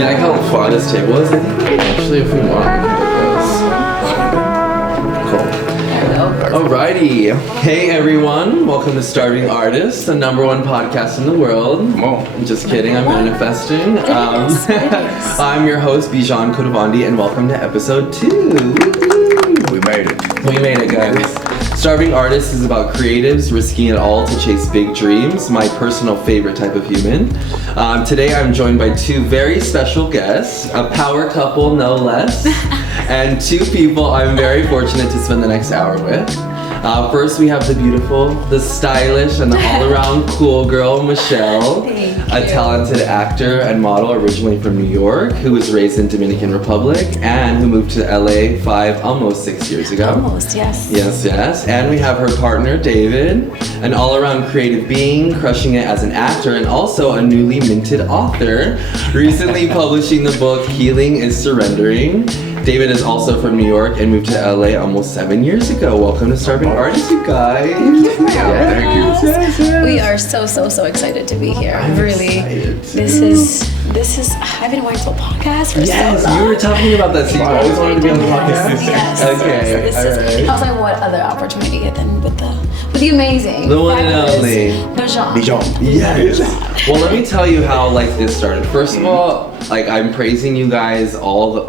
You like how far this table is? I think actually, if we want, cool. Alrighty. Hey everyone, welcome to Starving Artists, the #1 podcast in the world. Come on. I'm just kidding, I'm manifesting. I'm your host, Bijan Kodavandi, and welcome to episode 2. We made it. We made it, guys. Starving Artists is about creatives risking it all to chase big dreams, my personal favorite type of human. Today I'm joined by 2 very special guests, a power couple no less, and 2 people I'm very fortunate to spend the next hour with. First we have the beautiful, the stylish, and the all-around cool girl, Michelle. A talented actor and model originally from New York, who was raised in Dominican Republic and who moved to LA almost 6 years ago. Almost, yes. Yes. And we have her partner, David, an all-around creative being, crushing it as an actor and also a newly minted author, recently publishing the book Healing is Surrendering. David is also from New York and moved to LA almost 7 years ago. Welcome to Starving Artists, you guys. Thank you for having us. Yes. We are so excited to be here. I'm really. excited. This is, I've been wanting to do a podcast for Yes, so long. you were talking about that, so you always wanted to be on the podcast. Yes. Okay, So alright. I was like, what other opportunity than with the amazing, The one and fabulous only. Bijan. Yes. Well, let me tell you how this started. First of all, I'm praising you guys all the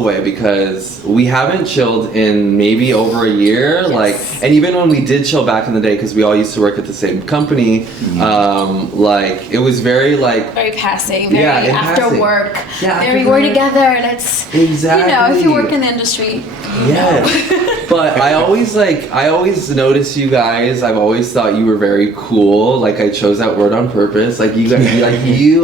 way because we haven't chilled in maybe over a year. Yes. And even when we did chill back in the day, because we all used to work at the same company, it was very very passing, very in after passing. work. Yeah, very after we're work. together and it's Exactly. if you work in the industry, you know. But I always noticed you guys. I've always thought you were very cool. I chose that word on purpose. You guys,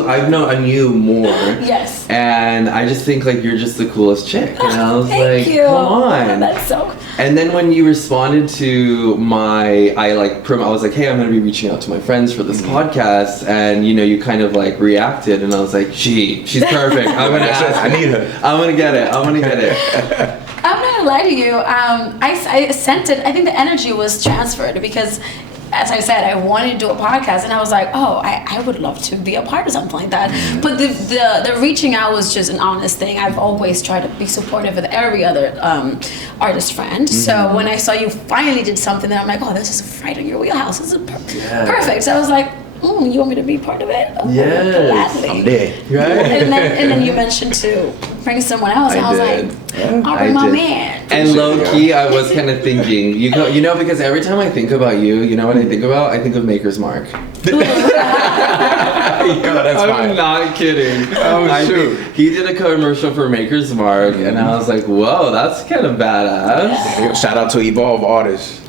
I've known you more. Yes. And I just think you're just the coolest chick. And I was Thank you. come on. That's so. And then when you responded to I was like, hey, I'm gonna be reaching out to my friends for this podcast, and you kind of reacted, and I was like, gee, she's perfect. I'm gonna ask. I need her. I'm gonna get it. I'm not gonna lie to you. I sent it. I think the energy was transferred because, as I said, I wanted to do a podcast, and I was like, oh, I would love to be a part of something like that. But the reaching out was just an honest thing. I've always tried to be supportive of every other artist friend. So when I saw you finally did something, then I'm like, oh, this is right in your wheelhouse. This is perfect. So I was like, you want me to be part of it? Oh, Yes. gladly. I'm there. Right. And then you mentioned to bring someone else, and I was did. like, I'll bring my man. And low key, I was kind of thinking, because every time I think about you, you know what I think about? I think of Maker's Mark. That's I'm fine. not kidding. Oh, shoot. He did a commercial for Maker's Mark, and I was like, whoa, that's kind of badass. Shout out to Evolve Artists.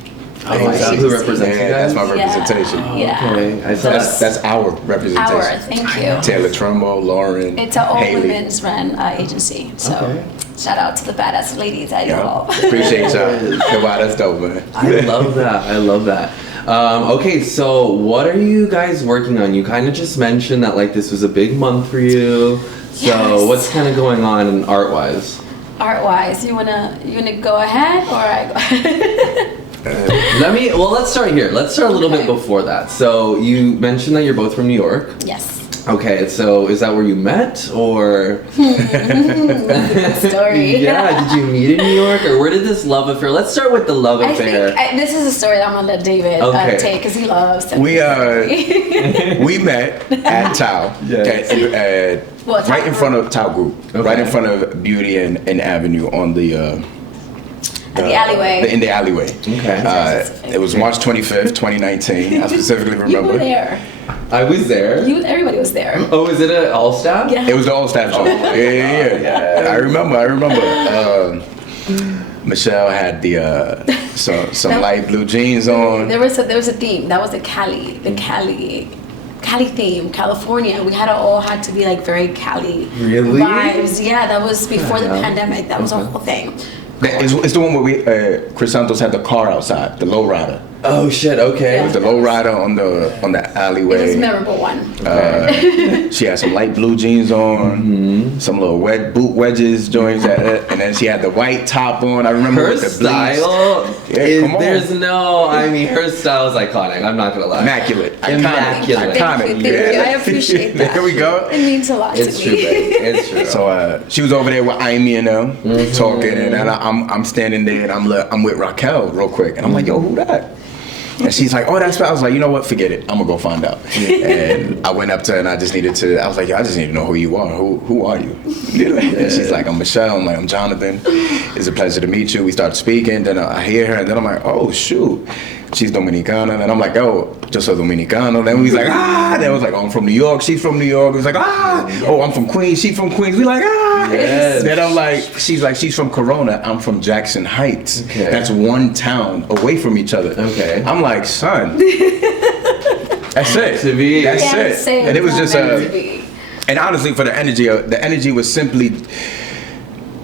Oh, is that who represents you guys? That's my representation. Yeah. Okay, I saw that. That's our representation. Hour, thank you. Taylor Trumbo, Lauren, It's an all Haley. women's run agency. So Okay. shout out to the badass ladies at Yeah. Evolve. Appreciate y'all. Wow, that's dope, man. I love that. Okay, so what are you guys working on? You kind of just mentioned that this was a big month for you. So Yes. what's kind of going on art-wise? Art-wise, you wanna go ahead or I go? Let's start here. Let's start a little bit before that. So you mentioned that you're both from New York. Yes. Okay, so is that where you met, or? Story. Yeah, did you meet in New York, or where did this love affair? Let's start with the love I affair. think this is a story that I'm gonna let David take because he loves to. We we met at Tao. Yes. Well, Tao Right in front of Tao Group. Okay. Right in front of Beauty and Avenue on the the alleyway. in the alleyway. Okay. It was March 25th, 2019. I specifically You remember. were there. I was there. Everybody was there. Oh, is it an all staff? Yeah. It was the old staff show. Yeah. I remember. Michelle had the some light blue jeans on. There was a theme. That was the Cali theme, California. We all had to be very Cali Really? vibes. Yeah, that was before the Yeah. pandemic. That was a whole thing. It's the one where Chris Santos had the car outside, the lowrider. Oh shit. Okay. It was the low rider on the alleyway. It was a memorable one. She had some light blue jeans on, some little boot wedges joints, and then she had the white top on. I remember Her with the style Yeah, come on. there's no, I mean, her style is iconic. I'm not gonna lie. Immaculate. Immaculate. Iconic. Thank you. I appreciate that. There we go. It means a lot It's to true, me. babe. It's true. So she was over there with Amy and them talking, and I'm standing there, and I'm with Raquel real quick, and I'm like, yo, who that? And she's like, oh, that's what I was like, you know what? Forget it. I'm gonna go find out. And I went up to her and I was like, yo, I just need to know who you are. Who are you? And she's like, I'm Michelle. I'm like, I'm Jonathan. It's a pleasure to meet you. We start speaking. Then I hear her, and then I'm like, oh shoot, she's Dominicana. And I'm like, oh, yo soy Dominicano. Then we was like, Then I was like, oh, I'm from New York. She's from New York. We was like, oh, I'm from Queens. She's from Queens. We like, Yes. Then I'm like, she's from Corona. I'm from Jackson Heights. Okay. That's one town away from each other. Okay. I'm like, son. That's it. To be. That's Can't it. say And it was it's just not meant to be. and honestly, for the energy was simply,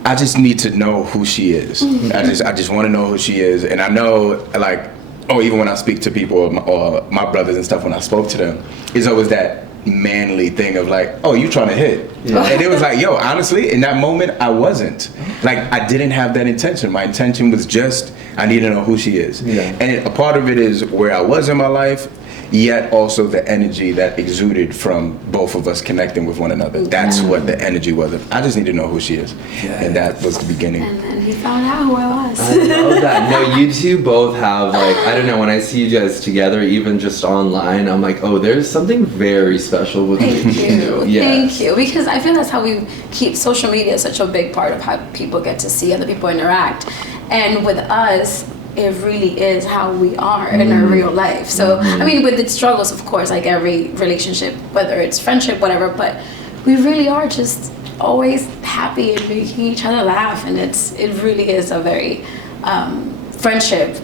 I just need to know who she is. I just want to know who she is, and I know, like, even when I speak to people or my brothers and stuff, when I spoke to them, it's always that manly thing of like, oh, you trying to hit. Yeah. And it was like, yo, honestly, in that moment, I wasn't. Like, I didn't have that intention. My intention was just, I need to know who she is. Yeah. And a part of it is where I was in my life, yet also the energy that exuded from both of us connecting with one another. That's what the energy was. I just need to know who she is. Yeah. And that was the beginning. And then he found out who I was. I love that. No, you two both have, like, I don't know, when I see you guys together, even just online, I'm like, oh, there's something very special with Thank you. Yes. Thank you. Because I feel that's how we keep social media such a big part of how people get to see other people interact. And with us, it really is how we are in our real life. So, I mean, with the struggles, of course, like every relationship, whether it's friendship, whatever, but we really are just always happy and making each other laugh. And it really is a very friendship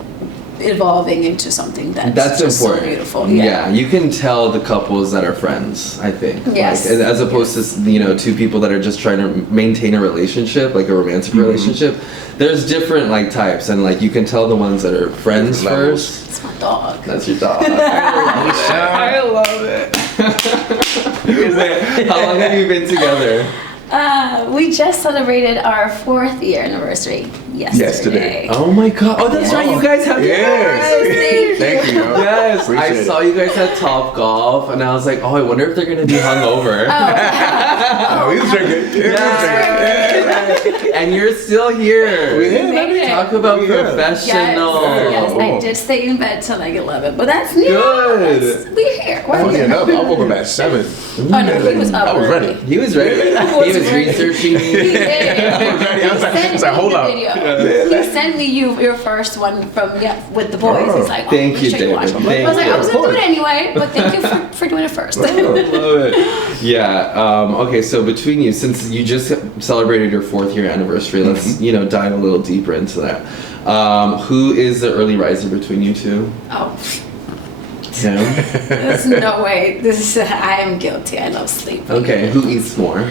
evolving into something that's just important. so beautiful. Yeah, you can tell the couples that are friends, I think. Yes. Like, as opposed to, two people that are just trying to maintain a relationship, like a romantic relationship. There's different, like, types, and, like, you can tell the ones that are friends Levels. first. It's my dog. That's your dog. I love it. Wait, how long have you been together? We just celebrated our 4th year anniversary yesterday. Oh my god. Oh, that's right. You guys have Yes. Thank you. Yo. Yes, I Appreciate saw it. you guys at Top Golf, and I was like, oh, I wonder if they're gonna be hungover. Oh, we was drinking. And you're still here. We here, baby. Talk about Yeah. professional. Yes, I Oh. did stay in bed till like 11, but that's new. Good. We're here. I We're was here. getting up. I woke up at 7. Oh no, he was up I was early. ready. He was ready. He was ready. researching. He did. I was ready. I was He like, sent hold me the up. video. He sent me your first one from with the boys. He's like, Thank make you, sure watch David. it. I was like, Thank I was you. gonna do it anyway, but thank you for doing it first. Love it. Yeah. Okay. So between you, since you just celebrated your 4th year anniversary, let's dive a little deeper into that. Who is the early riser between you two? Oh, Him. there's no way. I am guilty. I love sleep. Okay. Who eats more?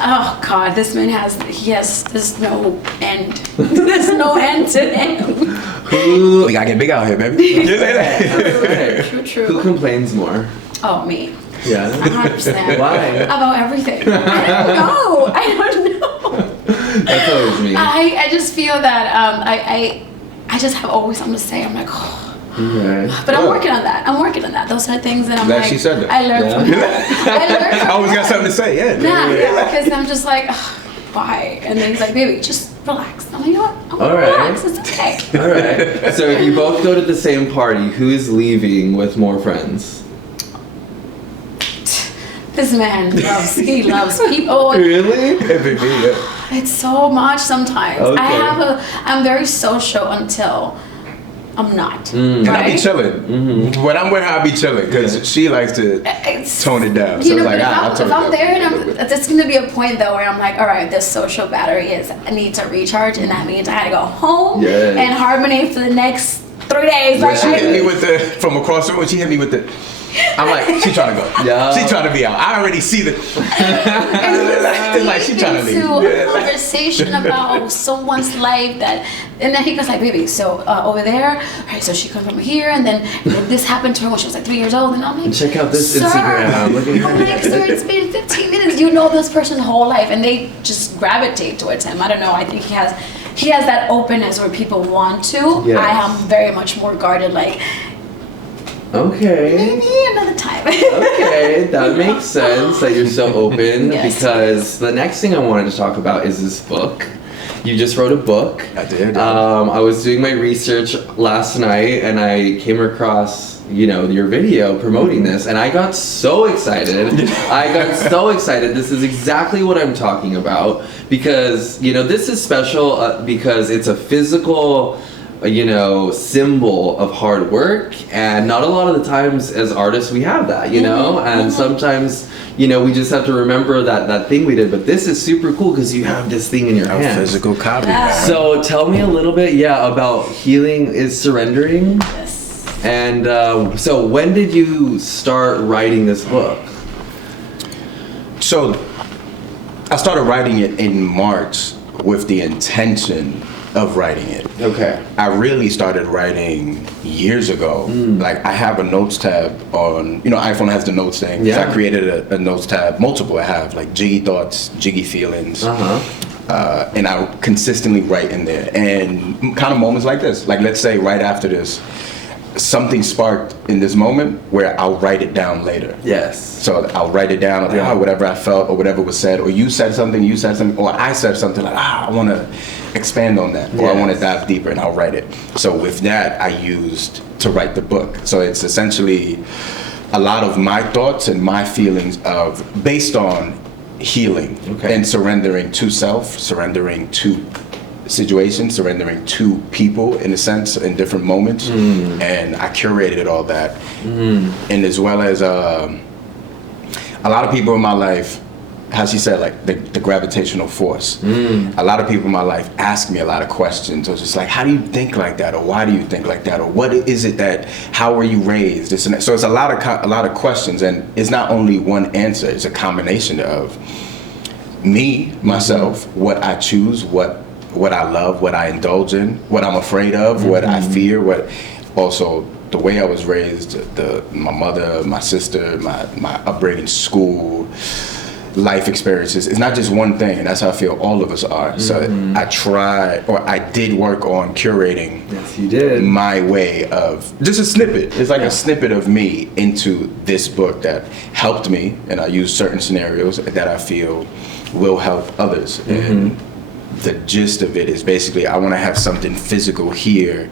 Oh God, this man there's no end. There's no end to him. Who? We gotta get big out here, baby. Okay. True. Who complains more? Oh, me. Yeah. 100%. Why? About everything. I don't know. That's always me. I just feel that I just have always something to say. I'm like, oh. Right. But I'm working on that. Those are things that I'm Glad like. she said that. I learned from her. I learned from I always got her. something to say, yeah. Yeah, because I'm just like, ugh, why? And then he's like, baby, just relax. I'm like, you know what? I'm All gonna right. relax. It's okay. All right. So if you both go to the same party, who is leaving with more friends? This man he loves people. Really? It's so much sometimes. Okay. I'm very social until I'm not. And I be Right? chilling. When I'm with her, I be chilling because she likes to It's, tone it down. you So know, it's like, but I'll if tone I'm it there down. and there's gonna be a point though where I'm like, all right, this social battery I need to recharge, and that means I gotta go home Yes. and harbonate for the next 3 days. When Like, she hit me with from across the room, she hit me with the, I'm like, she trying to go. Yeah. She trying to be out. I already see the. Like she trying to leave. Into a conversation about someone's life and then he goes like, baby, so over there, all right, so she comes from here, and then this happened to her when she was like 3 years old, and I'm like, Check out this sir, Instagram. Look at I'm like, sir, it's been 15 minutes. You know this person's whole life, and they just gravitate towards him. I don't know. I think he has that openness where people want to. Yes. I am very much more guarded, like, Okay. maybe another time. Okay, that makes sense that you're so open Yes. because the next thing I wanted to talk about is this book. You just wrote a book. I did. I was doing my research last night and I came across, your video promoting this and I got so excited. This is exactly what I'm talking about because, this is special because it's a physical symbol of hard work, and not a lot of the times as artists we have that, and sometimes we just have to remember that thing we did, but this is super cool because you have this thing in your A hand. physical copy. Yeah. So tell me a little bit about healing is surrendering, Yes. and so when did you start writing this book? So I started writing it in March with the intention of writing it. Okay. I really started writing years ago. Like I have a notes tab on, iPhone has the notes thing. Yeah. So I created a notes tab, multiple I have, like Jiggy Thoughts, Jiggy Feelings. And I consistently write in there. And kind of moments like this, like let's say right after this, something sparked in this moment where I'll write it down later. Yes. So I'll write it down, like, Yeah. whatever I felt or whatever was said, or you said something, or I said something like, I want to expand on that, or I want to Yes. dive deeper, and I'll write it. So with that, I used to write the book. So it's essentially a lot of my thoughts and my feelings based on healing and surrendering to self, surrendering to situations, surrendering to people in a sense in different moments, and I curated all that, and as well as a lot of people in my life, how she said, like the gravitational force. A lot of people in my life ask me a lot of questions, or just like, how do you think like that, or why do you think like that, or what is it that, how were you raised, this and that. So it's a lot of questions, and it's not only one answer. It's a combination of me, myself, what I choose, what I love, what I indulge in, what I'm afraid of, what I fear, what also the way I was raised, my mother, my sister, my upbringing, school, life experiences. It's not just one thing, and that's how I feel all of us are. So I did work on curating Yes, you did. my way of just a snippet. It's like a snippet of me into this book that helped me, and I use certain scenarios that I feel will help others. And the gist of it is basically I want to have something physical here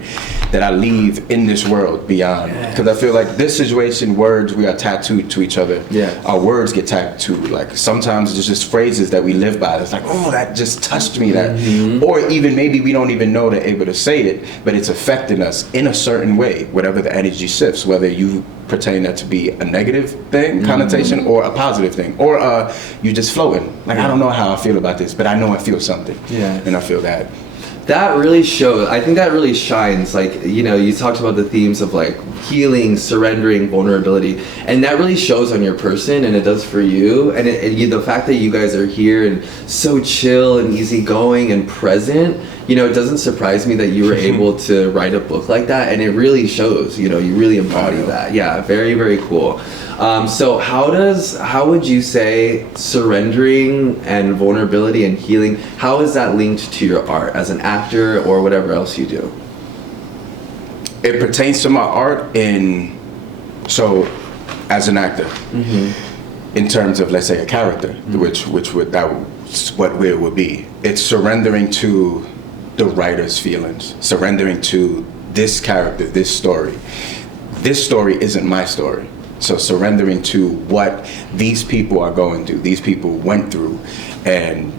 that I leave in this world beyond. Because I feel like this situation, words, we are tattooed to each other. Yes. Our words get tattooed. Like sometimes it's just phrases that we live by. It's like, oh, that just touched me. That, or even maybe we don't even know they're able to say it, but it's affecting us in a certain way, whatever the energy shifts, whether you pertain that to be a negative thing, connotation, or a positive thing, or you're just floating. Like, I don't know how I feel about this, but I know I feel something. Yeah. And I feel that. That really shows, I think that really shines, like, you talked about the themes of like healing, surrendering, vulnerability, and that really shows on your person, and it does for you, and the fact that you guys are here and so chill and easygoing and present, it doesn't surprise me that you were able to write a book like that, and it really shows, you really embody that. Yeah, very, very cool. So how would you say surrendering and vulnerability and healing, how is that linked to your art as an actor or whatever else you do? It pertains to my art as an actor, in terms of, let's say, a character, which that's what it would be. It's surrendering to the writer's feelings, surrendering to this character, this story. This story isn't my story. So surrendering to what these people are going through, these people went through, and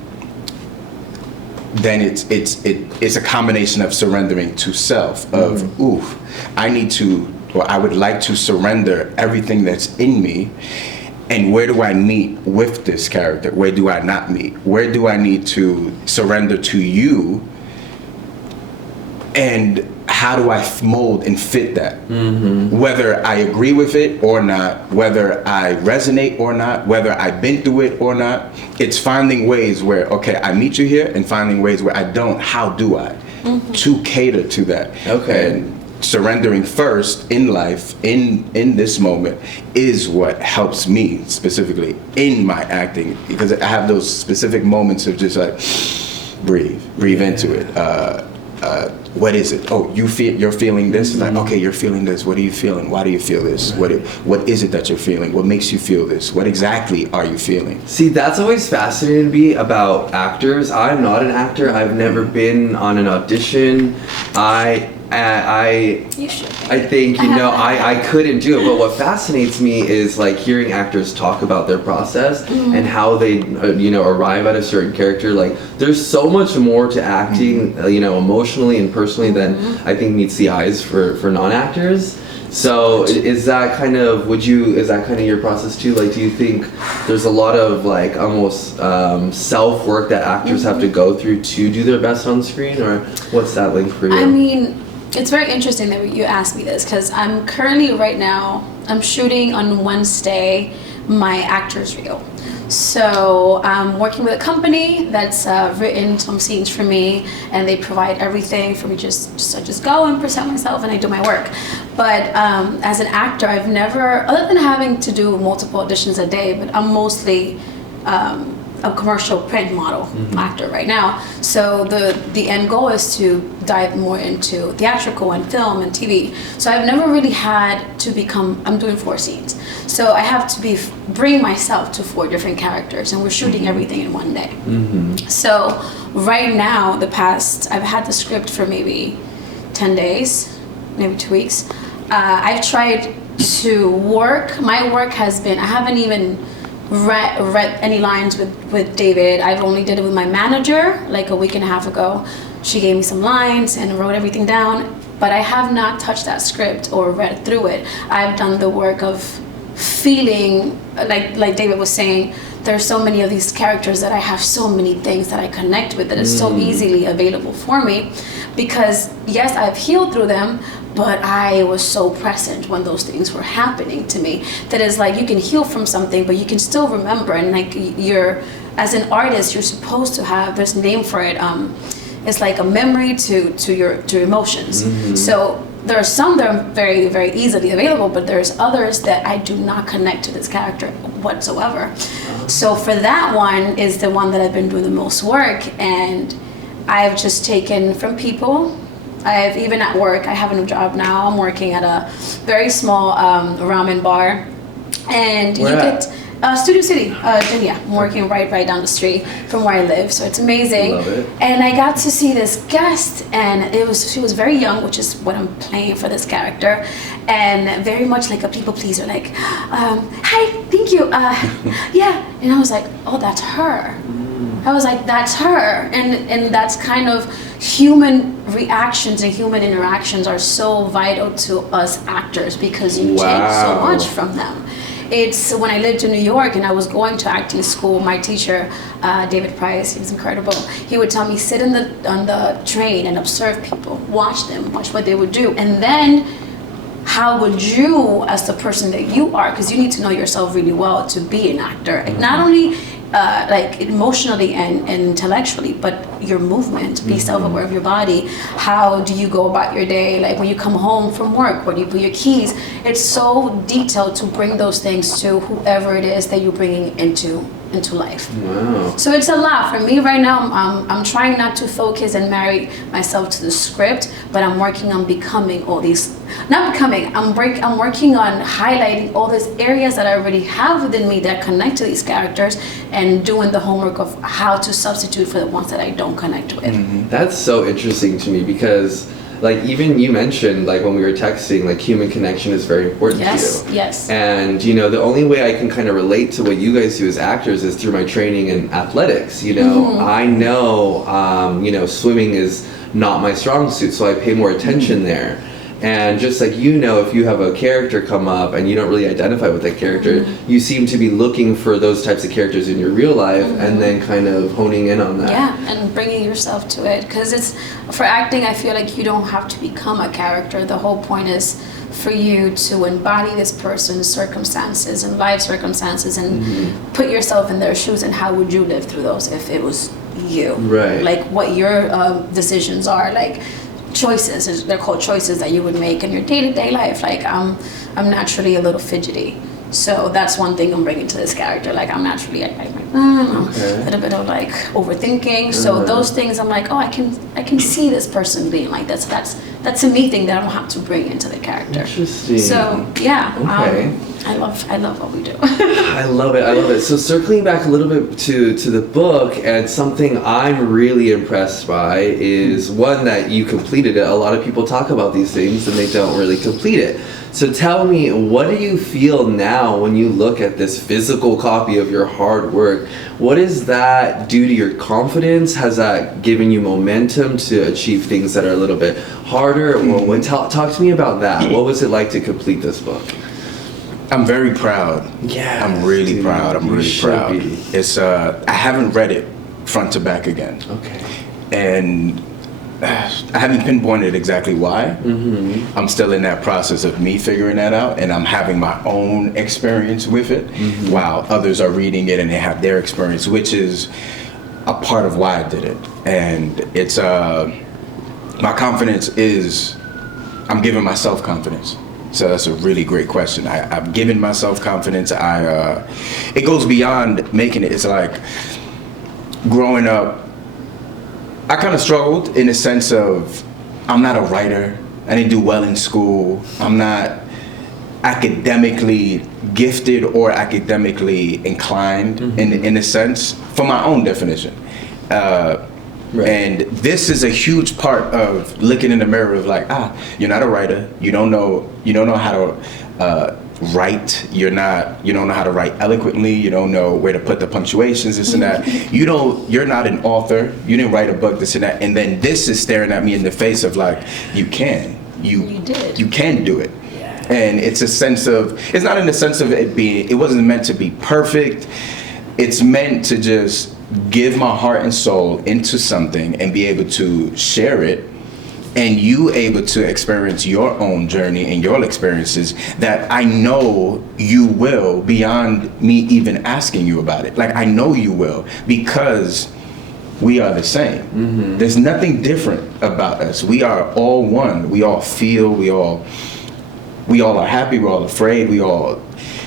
then it's a combination of surrendering to self, of I would like to surrender everything that's in me, and where do I meet with this character? Where do I not meet? Where do I need to surrender to you? And how do I mold and fit that? Whether I agree with it or not, whether I resonate or not, whether I've been through it or not, it's finding ways where, okay, I meet you here, and finding ways where I don't, how do I? To cater to that. Okay. And surrendering first in life, in this moment, is what helps me specifically in my acting, because I have those specific moments of just like, breathe into it. What is it? Oh, you're feeling this? It's like, okay, you're feeling this. What are you feeling? Why do you feel this? What is it that you're feeling? What makes you feel this? What exactly are you feeling? See, that's always fascinating to me about actors. I'm not an actor. I've never been on an audition. You should. I think, I couldn't do it, but what fascinates me is like hearing actors talk about their process and how they, arrive at a certain character. Like, there's so much more to acting, emotionally and personally than I think meets the eyes for non-actors. So is that kind of your process too? Like, do you think there's a lot of like almost self-work that actors have to go through to do their best on screen, or what's that like for you? I mean, it's very interesting that you asked me this, because I'm currently right now, I'm shooting on Wednesday my actor's reel. So I'm working with a company that's written some scenes for me, and they provide everything for me. I just go and present myself, and I do my work. But as an actor, I've never, other than having to do multiple auditions a day, but I'm mostly a commercial print model actor right now. So the end goal is to dive more into theatrical and film and TV. So I've never really had to I'm doing 4 scenes. So I have to bring myself to 4 different characters, and we're shooting everything in one day. So right now, I've had the script for maybe 10 days, maybe 2 weeks. I've tried to work. My work has been, I haven't even read any lines with David. I've only did it with my manager like a week and a half ago. She gave me some lines and wrote everything down, but I have not touched that script or read through it. I've done the work of feeling, like David was saying, there's so many of these characters that I have so many things that I connect with that is so easily available for me, because yes, I've healed through them, but I was so present when those things were happening to me. That is like, you can heal from something, but you can still remember, and like as an artist, you're supposed to have, there's a name for it, it's like a memory to your emotions. So there are some that are very, very easily available, but there's others that I do not connect to this character whatsoever. So for that one is the one that I've been doing the most work, and I've just taken from people. I've even at work, I have a new job now. I'm working at a very small ramen bar, and Where you at? get Studio City, Virginia. I'm working right down the street from where I live, so it's amazing. Love it. And I got to see this guest, and she was very young, which is what I'm playing for this character, and very much like a people pleaser, like, hi, thank you, yeah. And I was like, oh, that's her. I was like, that's her. And that's kind of, human reactions and human interactions are so vital to us actors, because you take so much from them. It's when I lived in New York and I was going to acting school, my teacher, David Price, he was incredible. He would tell me, sit on the train and observe people, watch them, watch what they would do. And then how would you, as the person that you are, because you need to know yourself really well to be an actor, not only like emotionally and intellectually, but your movement, be self-aware of your body. How do you go about your day? Like when you come home from work, where do you put your keys? It's so detailed to bring those things to whoever it is that you're bringing into life. Wow. So it's a lot for me right now. I'm trying not to focus and marry myself to the script, but I'm working on becoming all these. Not becoming. I'm working on highlighting all these areas that I already have within me that connect to these characters, and doing the homework of how to substitute for the ones that I don't connect with. That's so interesting to me, because like even you mentioned, like when we were texting, like human connection is very important to you. Yes. And the only way I can kind of relate to what you guys do as actors is through my training in athletics. I know, swimming is not my strong suit, so I pay more attention there. And just like if you have a character come up and you don't really identify with that character, you seem to be looking for those types of characters in your real life and then kind of honing in on that. Yeah, and bringing yourself to it. Because it's, for acting, I feel like you don't have to become a character. The whole point is for you to embody this person's circumstances and life circumstances and put yourself in their shoes, and how would you live through those if it was you? Right. Like what your decisions are, like choices, they're called choices that you would make in your day-to-day life. Like I'm naturally a little fidgety, so that's one thing I'm bringing to this character. Like I'm naturally a little bit of like overthinking. So those things I'm like, oh, I can see this person being like this. That's a me thing that I don't have to bring into the character. Interesting. So yeah, Okay. I love what we do. I love it. So circling back a little bit to the book, and something I'm really impressed by is one that you completed it. A lot of people talk about these things and they don't really complete it. So tell me, what do you feel now when you look at this physical copy of your hard work? What does that do to your confidence? Has that given you momentum to achieve things that are a little bit harder? Well, talk to me about that. What was it like to complete this book? I'm very proud. Yeah, I'm really proud. I'm really proud. Be. It's I haven't read it front to back again. Okay. And I haven't pinpointed exactly why. I'm still in that process of me figuring that out, and I'm having my own experience with it while others are reading it and they have their experience, which is a part of why I did it. And it's my confidence is, I'm giving myself confidence. So that's a really great question. I've given myself confidence. It goes beyond making it. It's like growing up, I kind of struggled in the sense of I'm not a writer. I didn't do well in school. I'm not academically gifted or academically inclined in a sense, for my own definition. Right. And this is a huge part of looking in the mirror of like, you're not a writer. You don't know how to write. You don't know how to write eloquently. You don't know where to put the punctuations, this and that. You're not an author. You didn't write a book, this and that. And then this is staring at me in the face of like, you can do it. Yeah. And it's a sense of, it's not in the sense of it wasn't meant to be perfect. It's meant to just give my heart and soul into something and be able to share it, and you able to experience your own journey and your experiences that I know you will, beyond me even asking you about it. Like I know you will, because we are the same. There's nothing different about us. We are all one. We all feel, we all are happy, we're all afraid, we all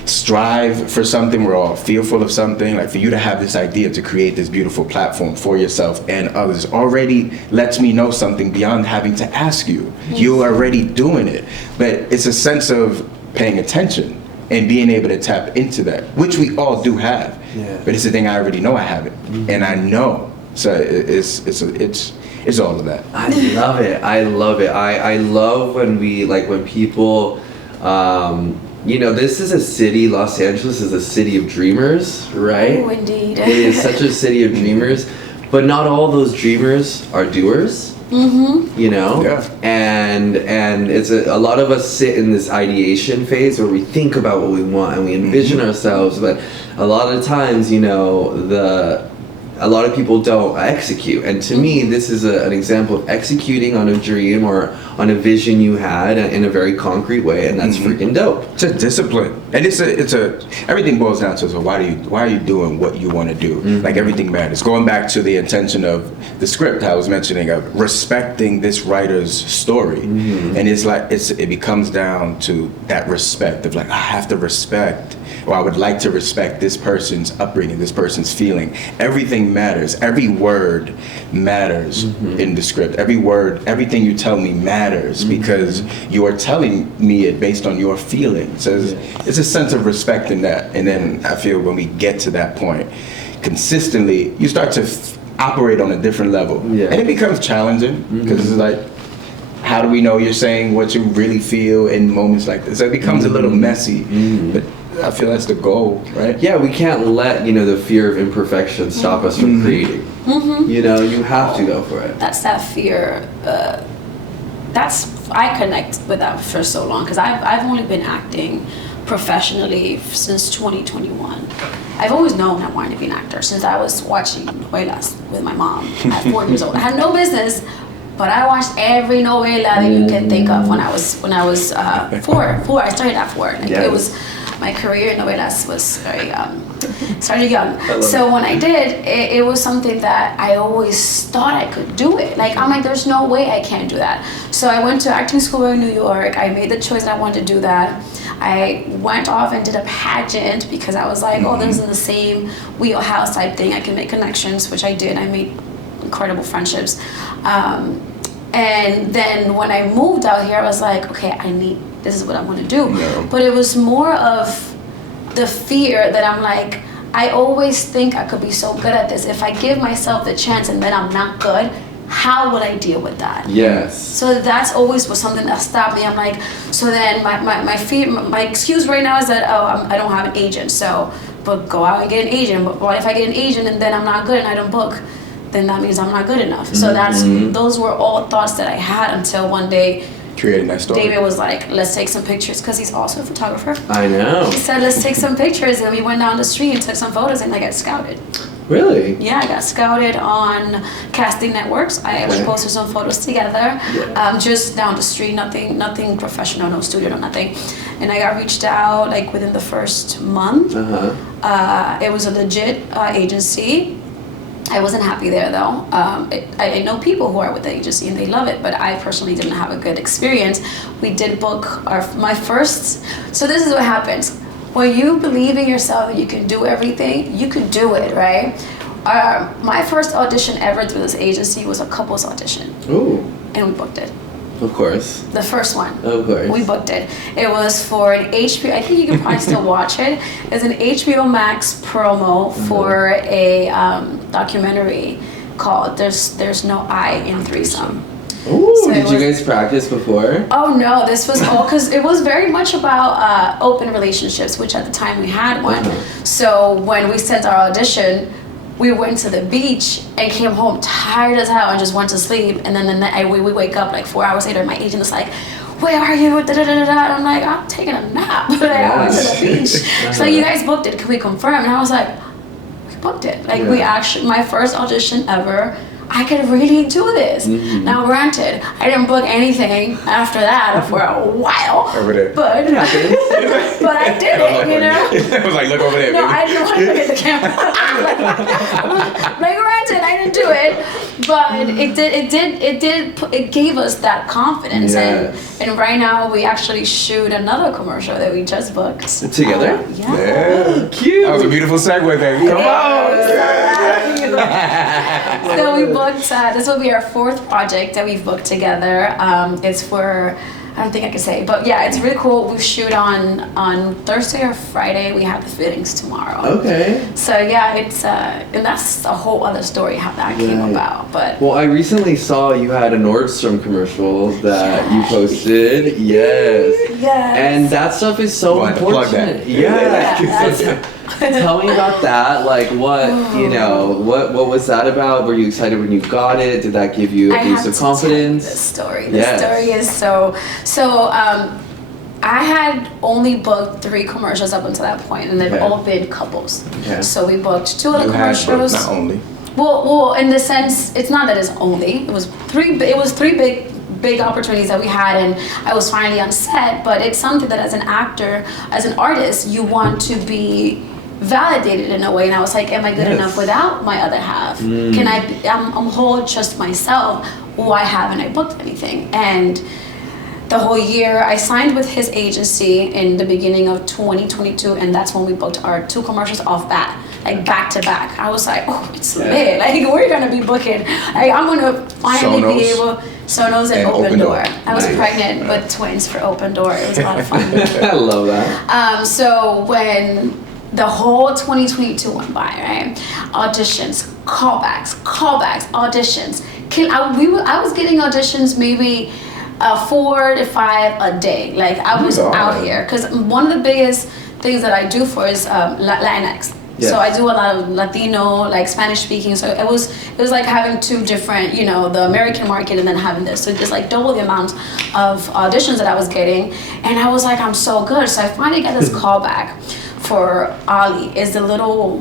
strive for something, we're all fearful of something. Like for you to have this idea to create this beautiful platform for yourself and others already lets me know something beyond having to ask you. You're already doing it. But it's a sense of paying attention and being able to tap into that, which we all do have. Yeah. But it's the thing I already know I have it. And I know. So it's all of that. I love it. I love when people, this is a city, Los Angeles is a city of dreamers, right? Oh, indeed. It is such a city of dreamers, but not all those dreamers are doers. Yeah. And it's a lot of us sit in this ideation phase where we think about what we want and we envision ourselves, but a lot of times, a lot of people don't execute. And to me, this is an example of executing on a dream or on a vision you had in a very concrete way, and that's freaking dope. It's a discipline, and it's everything boils down to, so why are you doing what you want to do? Like everything matters. Going back to the intention of the script I was mentioning, of respecting this writer's story, and it becomes down to that respect of like, I have to respect, or I would like to respect this person's upbringing, this person's feeling. Everything matters. Every word matters in the script. Every word, everything you tell me matters, because you are telling me it based on your feelings. So it's a sense of respect in that. And then I feel when we get to that point, consistently, you start to operate on a different level. Yeah. And it becomes challenging, because it's like, how do we know you're saying what you really feel in moments like this? So it becomes a little messy, but I feel that's the goal, right? Yeah, we can't let the fear of imperfection stop us from creating. You have to go for it. That's that fear. That's I connect with that for so long because I've only been acting professionally since 2021. I've always known I wanted to be an actor since I was watching novelas with my mom at 4 years old. I had no business, but I watched every novela that you can think of when I was 4. I started at 4. Like, Yes. it was my career in novelas was very started young. So when I did, it was something that I always thought I could do it. Like, I'm like, there's no way I can't do that. So I went to acting school in New York. I made the choice that I wanted to do that. I went off and did a pageant because I was like, oh, this is in the same wheelhouse type thing. I can make connections, which I did. I made incredible friendships. And then when I moved out here, I was like, okay, this is what I want to do. Yeah. But it was more of the fear that I'm like, I always think I could be so good at this. If I give myself the chance and then I'm not good, how would I deal with that? Yes. So that's always was something that stopped me. I'm like, so then my excuse right now is that, I don't have an agent. So, but go out and get an agent. But what if I get an agent and then I'm not good and I don't book? Then that means I'm not good enough. So those were all thoughts that I had until one day Creating that story. David was like, let's take some pictures, because he's also a photographer. I know. He said, let's take some pictures, and we went down the street and took some photos, and I got scouted. Really? Yeah, I got scouted on casting networks. We posted some photos together, just down the street, nothing professional, no studio, no nothing. And I got reached out like within the first month. It was a legit agency. I wasn't happy there though. I know people who are with the agency and they love it, but I personally didn't have a good experience. We did book my first. So this is what happens. When you believe in yourself that you can do everything, you could do it, right? My first audition ever through this agency was a couples audition. Ooh. And we booked it. Of course. The first one. Of course. We booked it. It was for an HBO, I think you can probably still watch it. It's an HBO Max promo for a documentary called There's No I in Threesome. Ooh, So did it you was- guys practice before? Oh no, this was all because it was very much about open relationships, which at the time we had one. So when we sent our audition, we went to the beach and came home tired as hell and just went to sleep. And then we wake up like 4 hours later, and my agent is like, where are you? Da, da, da, da, da. And I'm like, I'm taking a nap. But I went to the beach. She's like, you guys booked it. Can we confirm? And I was like, we booked it. Like, we actually, my first audition ever, I could really do this. Now, granted, I didn't book anything after that for a while. Over there. But I did it, you know? I was like, look over there, No, baby. I didn't want to look at the camera. Like, granted, I didn't do it, but it gave us that confidence. Yes. And right now we actually shoot another commercial that we just booked. Together? Yeah. Yeah. Cute. That was a beautiful segue, baby. Come So we booked, this will be our 4th project that we've booked together. It's for, I don't think I can say, but yeah, it's really cool. We shoot on Thursday or Friday. We have the fittings tomorrow. Okay. So yeah, it's and that's a whole other story how that came Right. about. But Well, I recently saw you had a Nordstrom commercial that you posted. Yes. yes. And that stuff is so Plug important. that. Yeah. Yeah, Tell me about that. Like, what what was that about? Were you excited when you got it? Did that give you a I boost have of to tell you confidence? this story. Yes. The story is so. I had only booked 3 commercials up until that point, and they've Okay. all been couples. Okay. So we booked 2 of the You had both, commercials. not only. Well, in the sense, it's not that it's only. It was 3. It was 3 big opportunities that we had, and I was finally on set. But it's something that, as an actor, as an artist, you want to be validated in a way. And I was like, am I good Yes. enough without my other half? Can I? I'm whole just myself. Why haven't I booked anything? And the whole year, I signed with his agency in the beginning of 2022, and that's when we booked our 2 commercials off bat, like back to back. I was like, oh, it's lit. Like, we're gonna be booking. Like, I'm gonna finally be Sonos. able. Sonos and Open Door. I was Nice. pregnant with twins for Open Door. It was a lot of fun. I love that. So when the whole 2022 went by, right? Auditions, callbacks, auditions. I was getting auditions maybe 4 to 5 a day. Like, I was God. out here because one of the biggest things that I do for is Latinx. Yes. So I do a lot of Latino, like Spanish speaking. So it was like having two different, you know, the American market and then having this. So just like double the amount of auditions that I was getting, and I was like, I'm so good. So I finally got this call back for Ollie. Is the little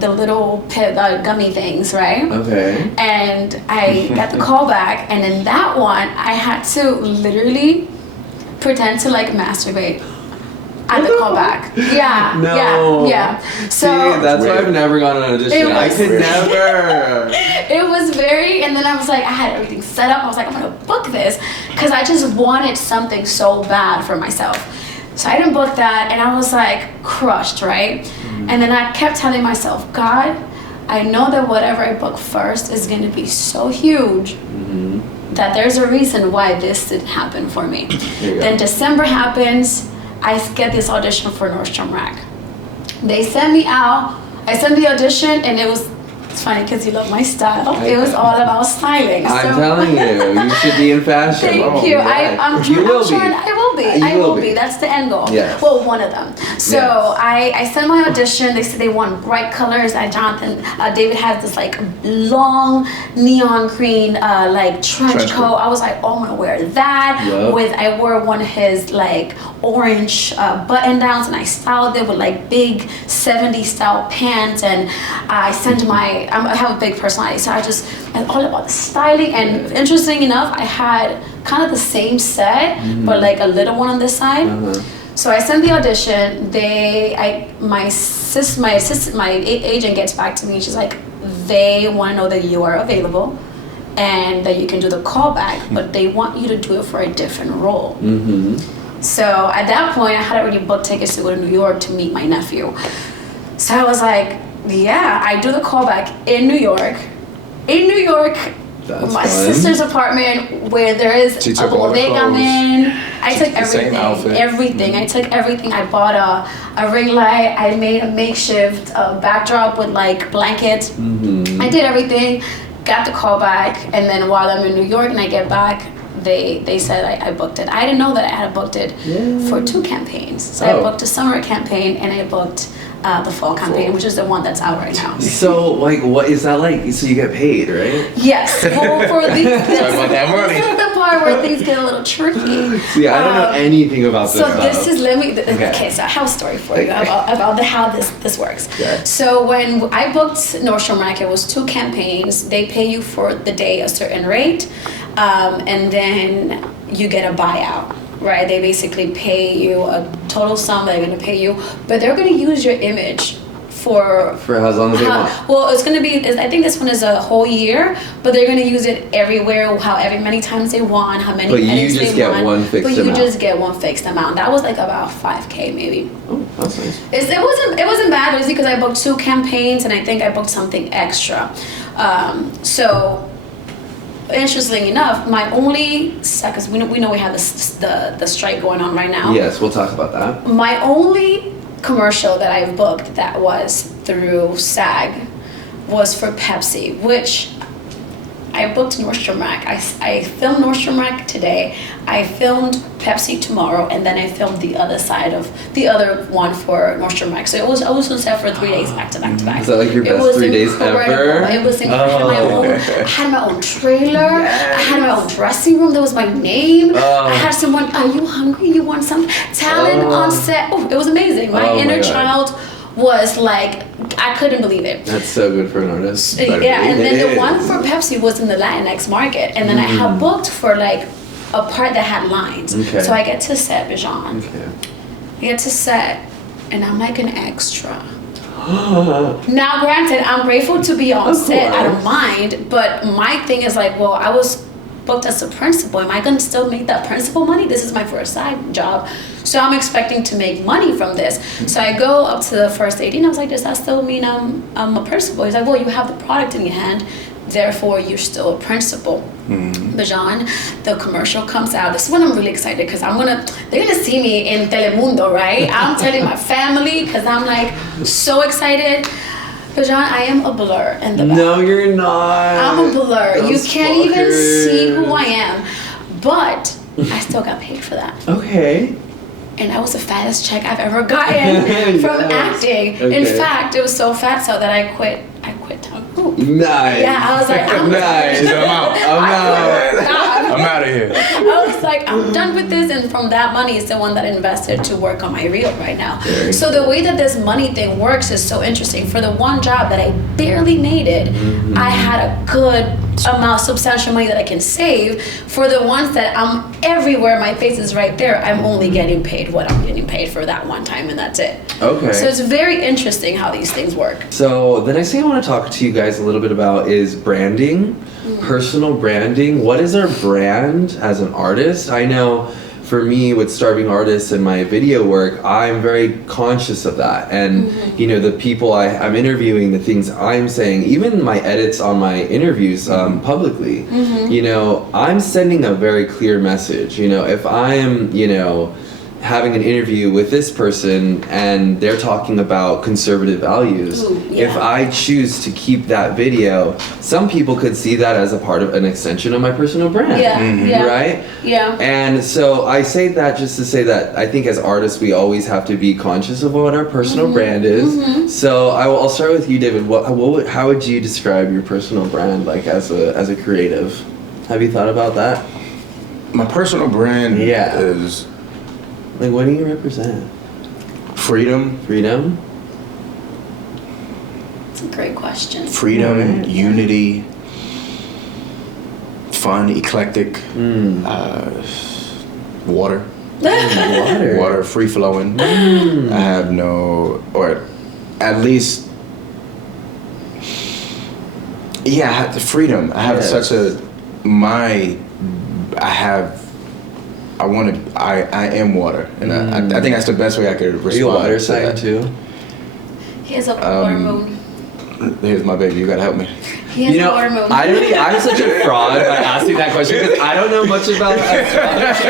gummy things, right? Okay. And I got the call back, and in that one, I had to literally pretend to like masturbate at the callback. Yeah, No. yeah. So See, that's why Weird. I've never gone on an audition. I was could weird. never. it was very, and then I was like, I had everything set up. I was like, I'm gonna book this because I just wanted something so bad for myself. So I didn't book that, and I was like crushed, right? And then I kept telling myself, God, I know that whatever I book first is gonna be so huge that there's a reason why this didn't happen for me. you go. Then December happens, I get this audition for Nordstrom Rack. They sent me out, I sent the audition, and it's funny because you love my style. It was all about styling. I'm So- telling you should be in fashion. Thank Oh, you. yeah. I'm You trying. will be. I will be. You I will will be. be. That's the end goal. Yes. Well, one of them. So Yes. I sent my audition. They said they want bright colors. David has this like long neon green like trench coat. I was like, oh, I'm gonna wear that. Yep. I wore one of his like orange button downs, and I styled it with like big 70s style pants. And I sent I have a big personality, so I'm all about the styling. And interesting enough, I had kind of the same set, but like a little one on this side. So I sent the audition. My agent gets back to me. She's like, they want to know that you are available and that you can do the callback, but they want you to do it for a different role. So at that point, I had already booked tickets to go to New York to meet my nephew. So I was like, yeah, I do the callback in New York. In New York, That's my fun. sister's apartment where there is She a took all the bodega clothes. man. I took the same outfit. everything. I took everything. I bought a ring light. I made a makeshift backdrop with like blankets. I did everything, got the call back, and then while I'm in New York and I get back, they said I booked it. I didn't know that I had booked it for 2 campaigns. So I Oh. booked a summer campaign and I booked the fall campaign, which is the one that's out right now. So, like, what is that like? So you get paid, right? Yes. Well, for these, about that money. this is the part where things get a little tricky. See, I don't know anything about this So stuff. this is Okay. okay. So I have a story for you about how this works. Okay. So when I booked Nordstrom Rack, it was 2 campaigns. They pay you for the day a certain rate, and then you get a buyout. Right? They basically pay you a total sum. They're going to pay you, but they're going to use your image for as long as they want. well, it's going to be, I think this one is a whole year, but they're going to use it everywhere, however many times they want, how many But you edits just they get want. one fixed But you amount. just get one fixed amount. That was like about 5K maybe. Oh, that's nice. It wasn't bad. It was because I booked 2 campaigns and I think I booked something extra. So interestingly enough, my only because we know we have the strike going on right now. Yes, we'll talk about that. My only commercial that I've booked that was through SAG was for Pepsi, which I booked Nordstrom Rack. I filmed Nordstrom Rack today. I filmed Pepsi tomorrow, and then I filmed the other side of the other one for Nordstrom Rack. So I was on set for 3 days back to back to back. Is that like your It best was 3 days incredible. ever? It was incredible. I had my own trailer. I had my own dressing room. That was my name. Oh. I had someone, are you hungry? You want some talent on set? Oh, it was amazing. My Oh my inner God. child was like, I couldn't believe it. That's so good for an artist. Yeah, and then It the one is. for Pepsi was in the Latinx market, and then I had booked for like a part that had lines. Okay. So I get to set, Bijan. Okay. I get to set, and I'm like an extra. Now, granted, I'm grateful to be on Of set. I course. don't mind, but my thing is like, well, I was booked as a principal. Am I gonna still make that principal money? This is my first side job, so I'm expecting to make money from this. So I go up to the first AD and I was like, does that still mean I'm a principal? He's like, well, you have the product in your hand, therefore you're still a principal. Bijan, the commercial comes out. This is when I'm really excited because they're gonna see me in Telemundo, right? I'm telling my family because I'm like so excited. Bijan, I am a blur in the back. No, you're not. I'm a blur. You Those can't even see who fuckers. I am. But I still got paid for that. Okay. and that was the fattest check I've ever gotten from acting. Okay. In fact, it was so fat so that I quit Tom Cruise. Nice. Yeah, I was like, I'm Nice. She said, I'm out. I'm out of here. I was like, I'm done with this, and from that money is the one that I invested to work on my reel right now. Very So the way that this money thing works is so interesting. For the one job that I barely needed, I had a good amount, substantial money that I can save. For the ones that I'm everywhere, my face is right there, I'm only getting paid what I'm getting paid for that one time, and that's it. Okay. So it's very interesting how these things work. So the next thing I want to talk to you guys a little bit about is branding, personal branding. What is our brand as an artist? I know for me with Starving Artists and my video work, I'm very conscious of that. And you know, the people I'm interviewing, the things I'm saying, even my edits on my interviews publicly, you know, I'm sending a very clear message. You know, if I am, you know, having an interview with this person and they're talking about conservative values, Ooh, yeah. if I choose to keep that video, some people could see that as a part of an extension of my personal brand. Yeah, yeah. Right? Yeah. And so I say that just to say that I think as artists we always have to be conscious of what our personal brand is. So I'll start with you, David. How would you describe your personal brand, like as a creative? Have you thought about that? My personal brand Yeah. is Like, what do you represent? freedom, Freedom? It's a great question. freedom, Right. unity, fun, eclectic, water, water, free flowing. I have no, or at least, yeah, I have the freedom. I have Yes. such a, I am water, and I think that's the best way I could respond. Are you a water to sign that. too? He has a water moon. Here's my baby. You gotta help me. He has You a know, water moon. I'm such a fraud by asking that question because I don't know much about astrology.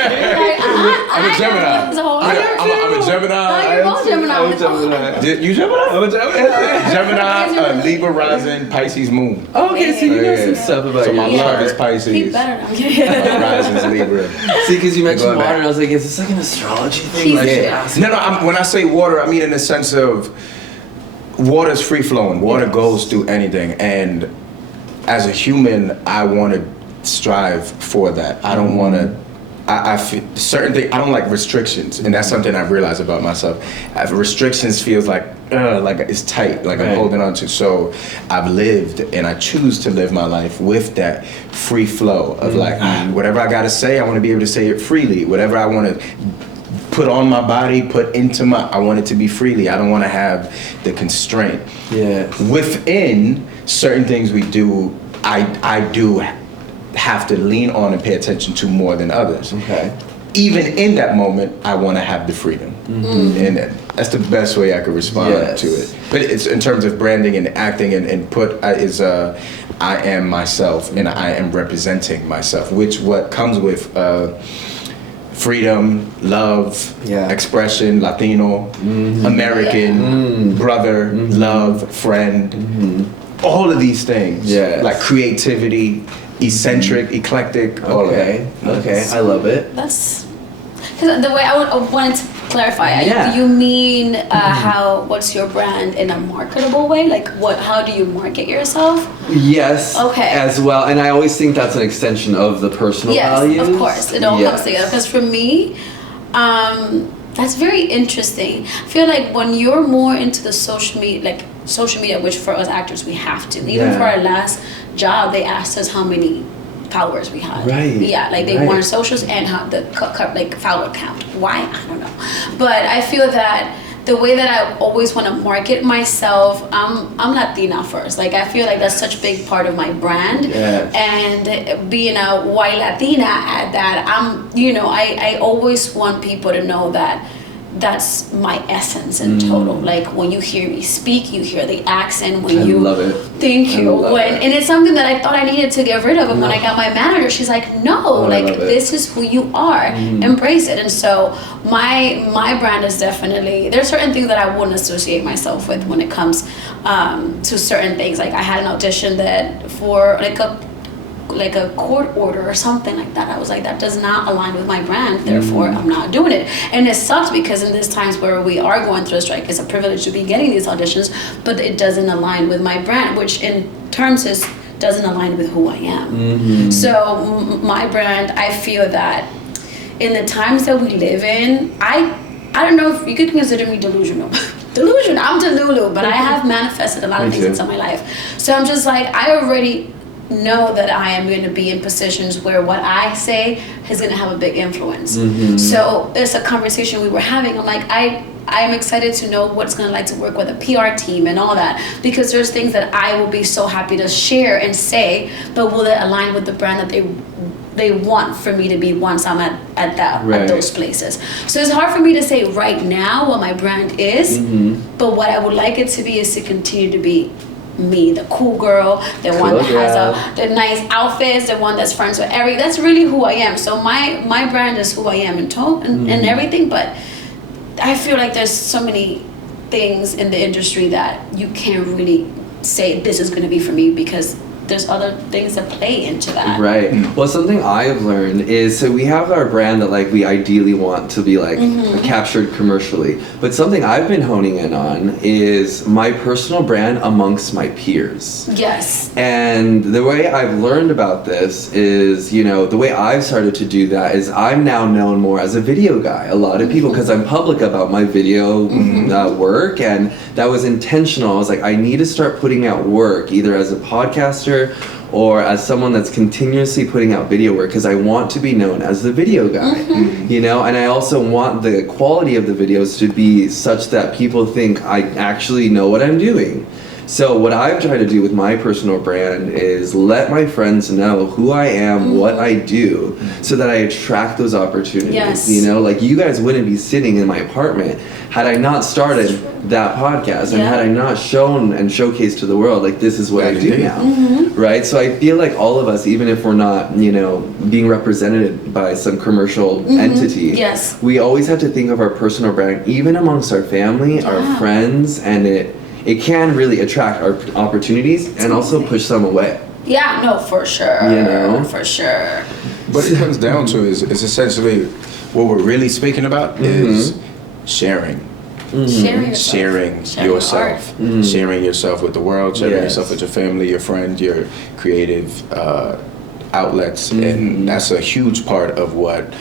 I'm a Gemini. I'm a Gemini. You're both Gemini. I'm a Gemini. You Gemini? I'm a Gemini. Gemini, Libra rising, Pisces moon. Okay, so you know some Yeah. stuff about So your my Yeah. love is chart. He's Pisces. better than I'm kidding. Rising's Libra. See, because you mentioned Go water, back. and I was like, is this like an astrology thing? He's- Like, should I Yeah. ask? No, when I say water, I mean in the sense of water's free flowing. Water goes through anything, and as a human, I want to strive for that. I don't want to. I feel certain things. I don't like restrictions, and that's something I've realized about myself. Restrictions feels like it's tight, like Right. I'm holding on to. So I've lived, and I choose to live my life with that free flow of like whatever I gotta say, I want to be able to say it freely. Whatever I want to put on my body, put into I want it to be freely. I don't want to have the constraint. Yes. Within certain things we do, I do have to lean on and pay attention to more than others. Okay. Even in that moment, I want to have the freedom, and that's the best way I could respond Yes. to it. But it's in terms of branding and acting and I am myself and I am representing myself, which what comes with freedom, love, Yeah. expression, Latino, American, brother, love, friend, all of these things. Yes. Like creativity, eccentric, eclectic, all of Okay. that. Okay. I love it. That's because the way I wanted to clarify. Yeah. You mean what's your brand in a marketable way? Like how do you market yourself? Yes. Okay. As well, and I always think that's an extension of the personal Yes, values. of course. It all Yes. comes together. Because for me, that's very interesting. I feel like when you're more into the social media, which for us actors we have to. Even Yeah. for our last job, they asked us how many followers we had. Right. Yeah, like they Right. want our socials and how the follower count. Why? I don't know. But I feel that the way that I always want to market myself, I'm Latina first. Like I feel like that's such a big part of my brand. Yes. And being a white Latina at that, I always want people to know that that's my essence in total. Like when you hear me speak, you hear the accent. When I you love it. Thank I you. love it. And it's something that I thought I needed to get rid of. And when I got my manager, she's like, no, Oh, I like love it. this is who you are. Embrace it. And so my brand is definitely, there's certain things that I wouldn't associate myself with when it comes to certain things. Like I had an audition that for like like a court order or something like that. I was like, that does not align with my brand, therefore I'm not doing it. And it sucks because in these times where we are going through a strike, it's a privilege to be getting these auditions, but it doesn't align with my brand, which in terms doesn't align with who I am. So my brand, I feel that in the times that we live in, I don't know if you could consider me delusional. I'm Delulu, but I have manifested a lot of things inside my life. So I'm just like, I already know that I am going to be in positions where what I say is going to have a big influence. So it's a conversation we were having. I'm like, I'm excited to know what it's going to like to work with a PR team and all that, because there's things that I will be so happy to share and say, but will it align with the brand that they want for me to be once I'm at those places. So it's hard for me to say right now what my brand is, but what I would like it to be is to continue to be me, the cool girl, the one that has the nice outfits, the one that's friends with that's really who I am. So my brand is who I am in tone and everything, but I feel like there's so many things in the industry that you can't really say this is going to be for me, because there's other things that play into that. Right. Well, something I've learned is, so we have our brand that like we ideally want to be like captured commercially, but something I've been honing in on is my personal brand amongst my peers. Yes. And the way I've learned about this is, you know, the way I've started to do that is I'm now known more as a video guy. A lot of people, because I'm public about my video work, and that was intentional. I was like, I need to start putting out work either as a podcaster or as someone that's continuously putting out video work, because I want to be known as the video guy, you know, and I also want the quality of the videos to be such that people think I actually know what I'm doing. So what I've tried to do with my personal brand is let my friends know who I am, what I do, so that I attract those opportunities. Yes. You know, like you guys wouldn't be sitting in my apartment had I not started that podcast and had I not shown and showcased to the world, like, this is what I do now, right? So I feel like all of us, even if we're not, you know, being represented by some commercial entity, we always have to think of our personal brand, even amongst our family, our friends, and it can really attract our opportunities and also push some away. Yeah, no, for sure. You know? For sure. What it comes down to is essentially what we're really speaking about is sharing. Sharing yourself. Sharing yourself with the world, sharing yourself with your family, your friend, your creative outlets. And that's a huge part of what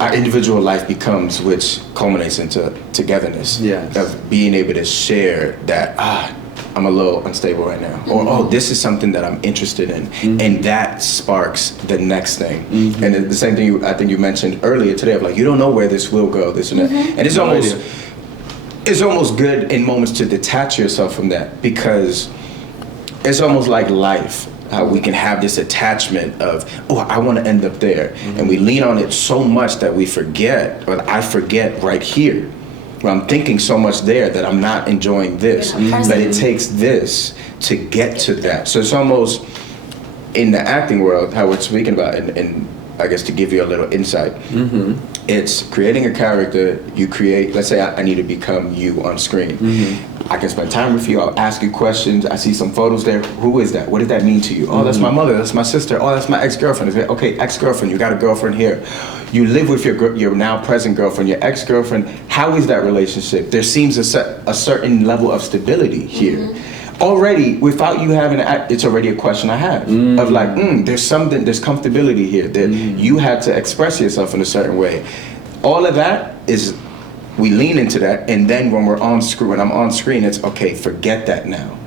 our individual life becomes, which culminates into togetherness. Of being able to share that, I'm a little unstable right now, or this is something that I'm interested in, and that sparks the next thing. And the same thing I think you mentioned earlier today, of like, you don't know where this will go, this and that, and it's almost good in moments to detach yourself from that, because it's almost like life. How we can have this attachment of, I want to end up there. And we lean on it so much that we forget, or I forget right here, where I'm thinking so much there that I'm not enjoying this. But it takes this to get to that. So it's almost, in the acting world, how we're speaking about, and I guess to give you a little insight, it's creating a character. You create, let's say I need to become you on screen. I can spend time with you, I'll ask you questions, I see some photos there. Who is that? What did that mean to you? Oh, that's my mother, that's my sister, oh, that's my ex-girlfriend. Okay, ex-girlfriend, you got a girlfriend here. You live with your now present girlfriend, your ex-girlfriend. How is that relationship? There seems a certain level of stability here. Already, without you having it's already a question I have of like, there's comfortability here that you had to express yourself in a certain way. All of that is, we lean into that, and then when we're on screen, when I'm on screen, it's okay, forget that now.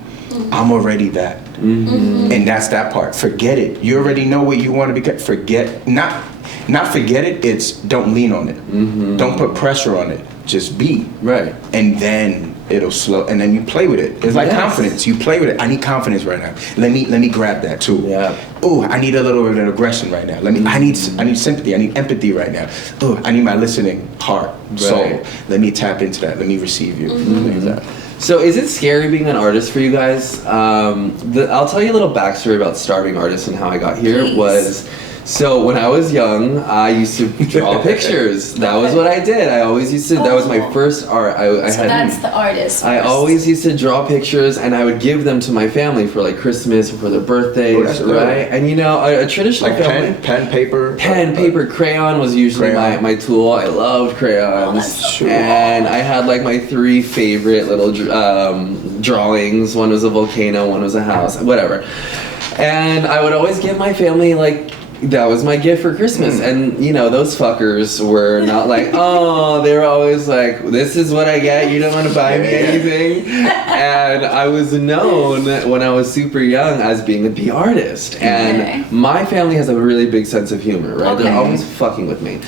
I'm already that. And that's that part. Forget it. You already know what you want to be. Forget, not forget it, it's don't lean on it. Don't put pressure on it. Just be. Right. And then it'll slow, and then you play with it. It's like confidence. You play with it. I need confidence right now. Let me grab that too. Oh, I need a little bit of aggression right now. I need sympathy. I need empathy right now. Oh, I need my listening heart, soul. Let me tap into that. Let me receive you. Like that. So is it scary being an artist for you guys? I'll tell you a little backstory about Starving Artist and how I got here. So when I was young, I used to draw pictures. That was what I did. I always used to. That was my first art. I So had. that's the artist. I first. always used to draw pictures, and I would give them to my family for like Christmas or for their birthdays, that's good. right? And you know, a traditional Like family. pen, paper. Pen, paper, crayon was usually Crayon. my tool. I loved crayons. that's true. And I had like my 3 favorite little drawings. One was a volcano, one was a house, whatever. And I would always give my family like, that was my gift for Christmas. And you know, those fuckers were not like, oh, they were always like, this is what I get, you don't want to buy me anything. And I was known when I was super young as being the artist. And Okay. my family has a really big sense of humor, right? Okay. They're always fucking with me.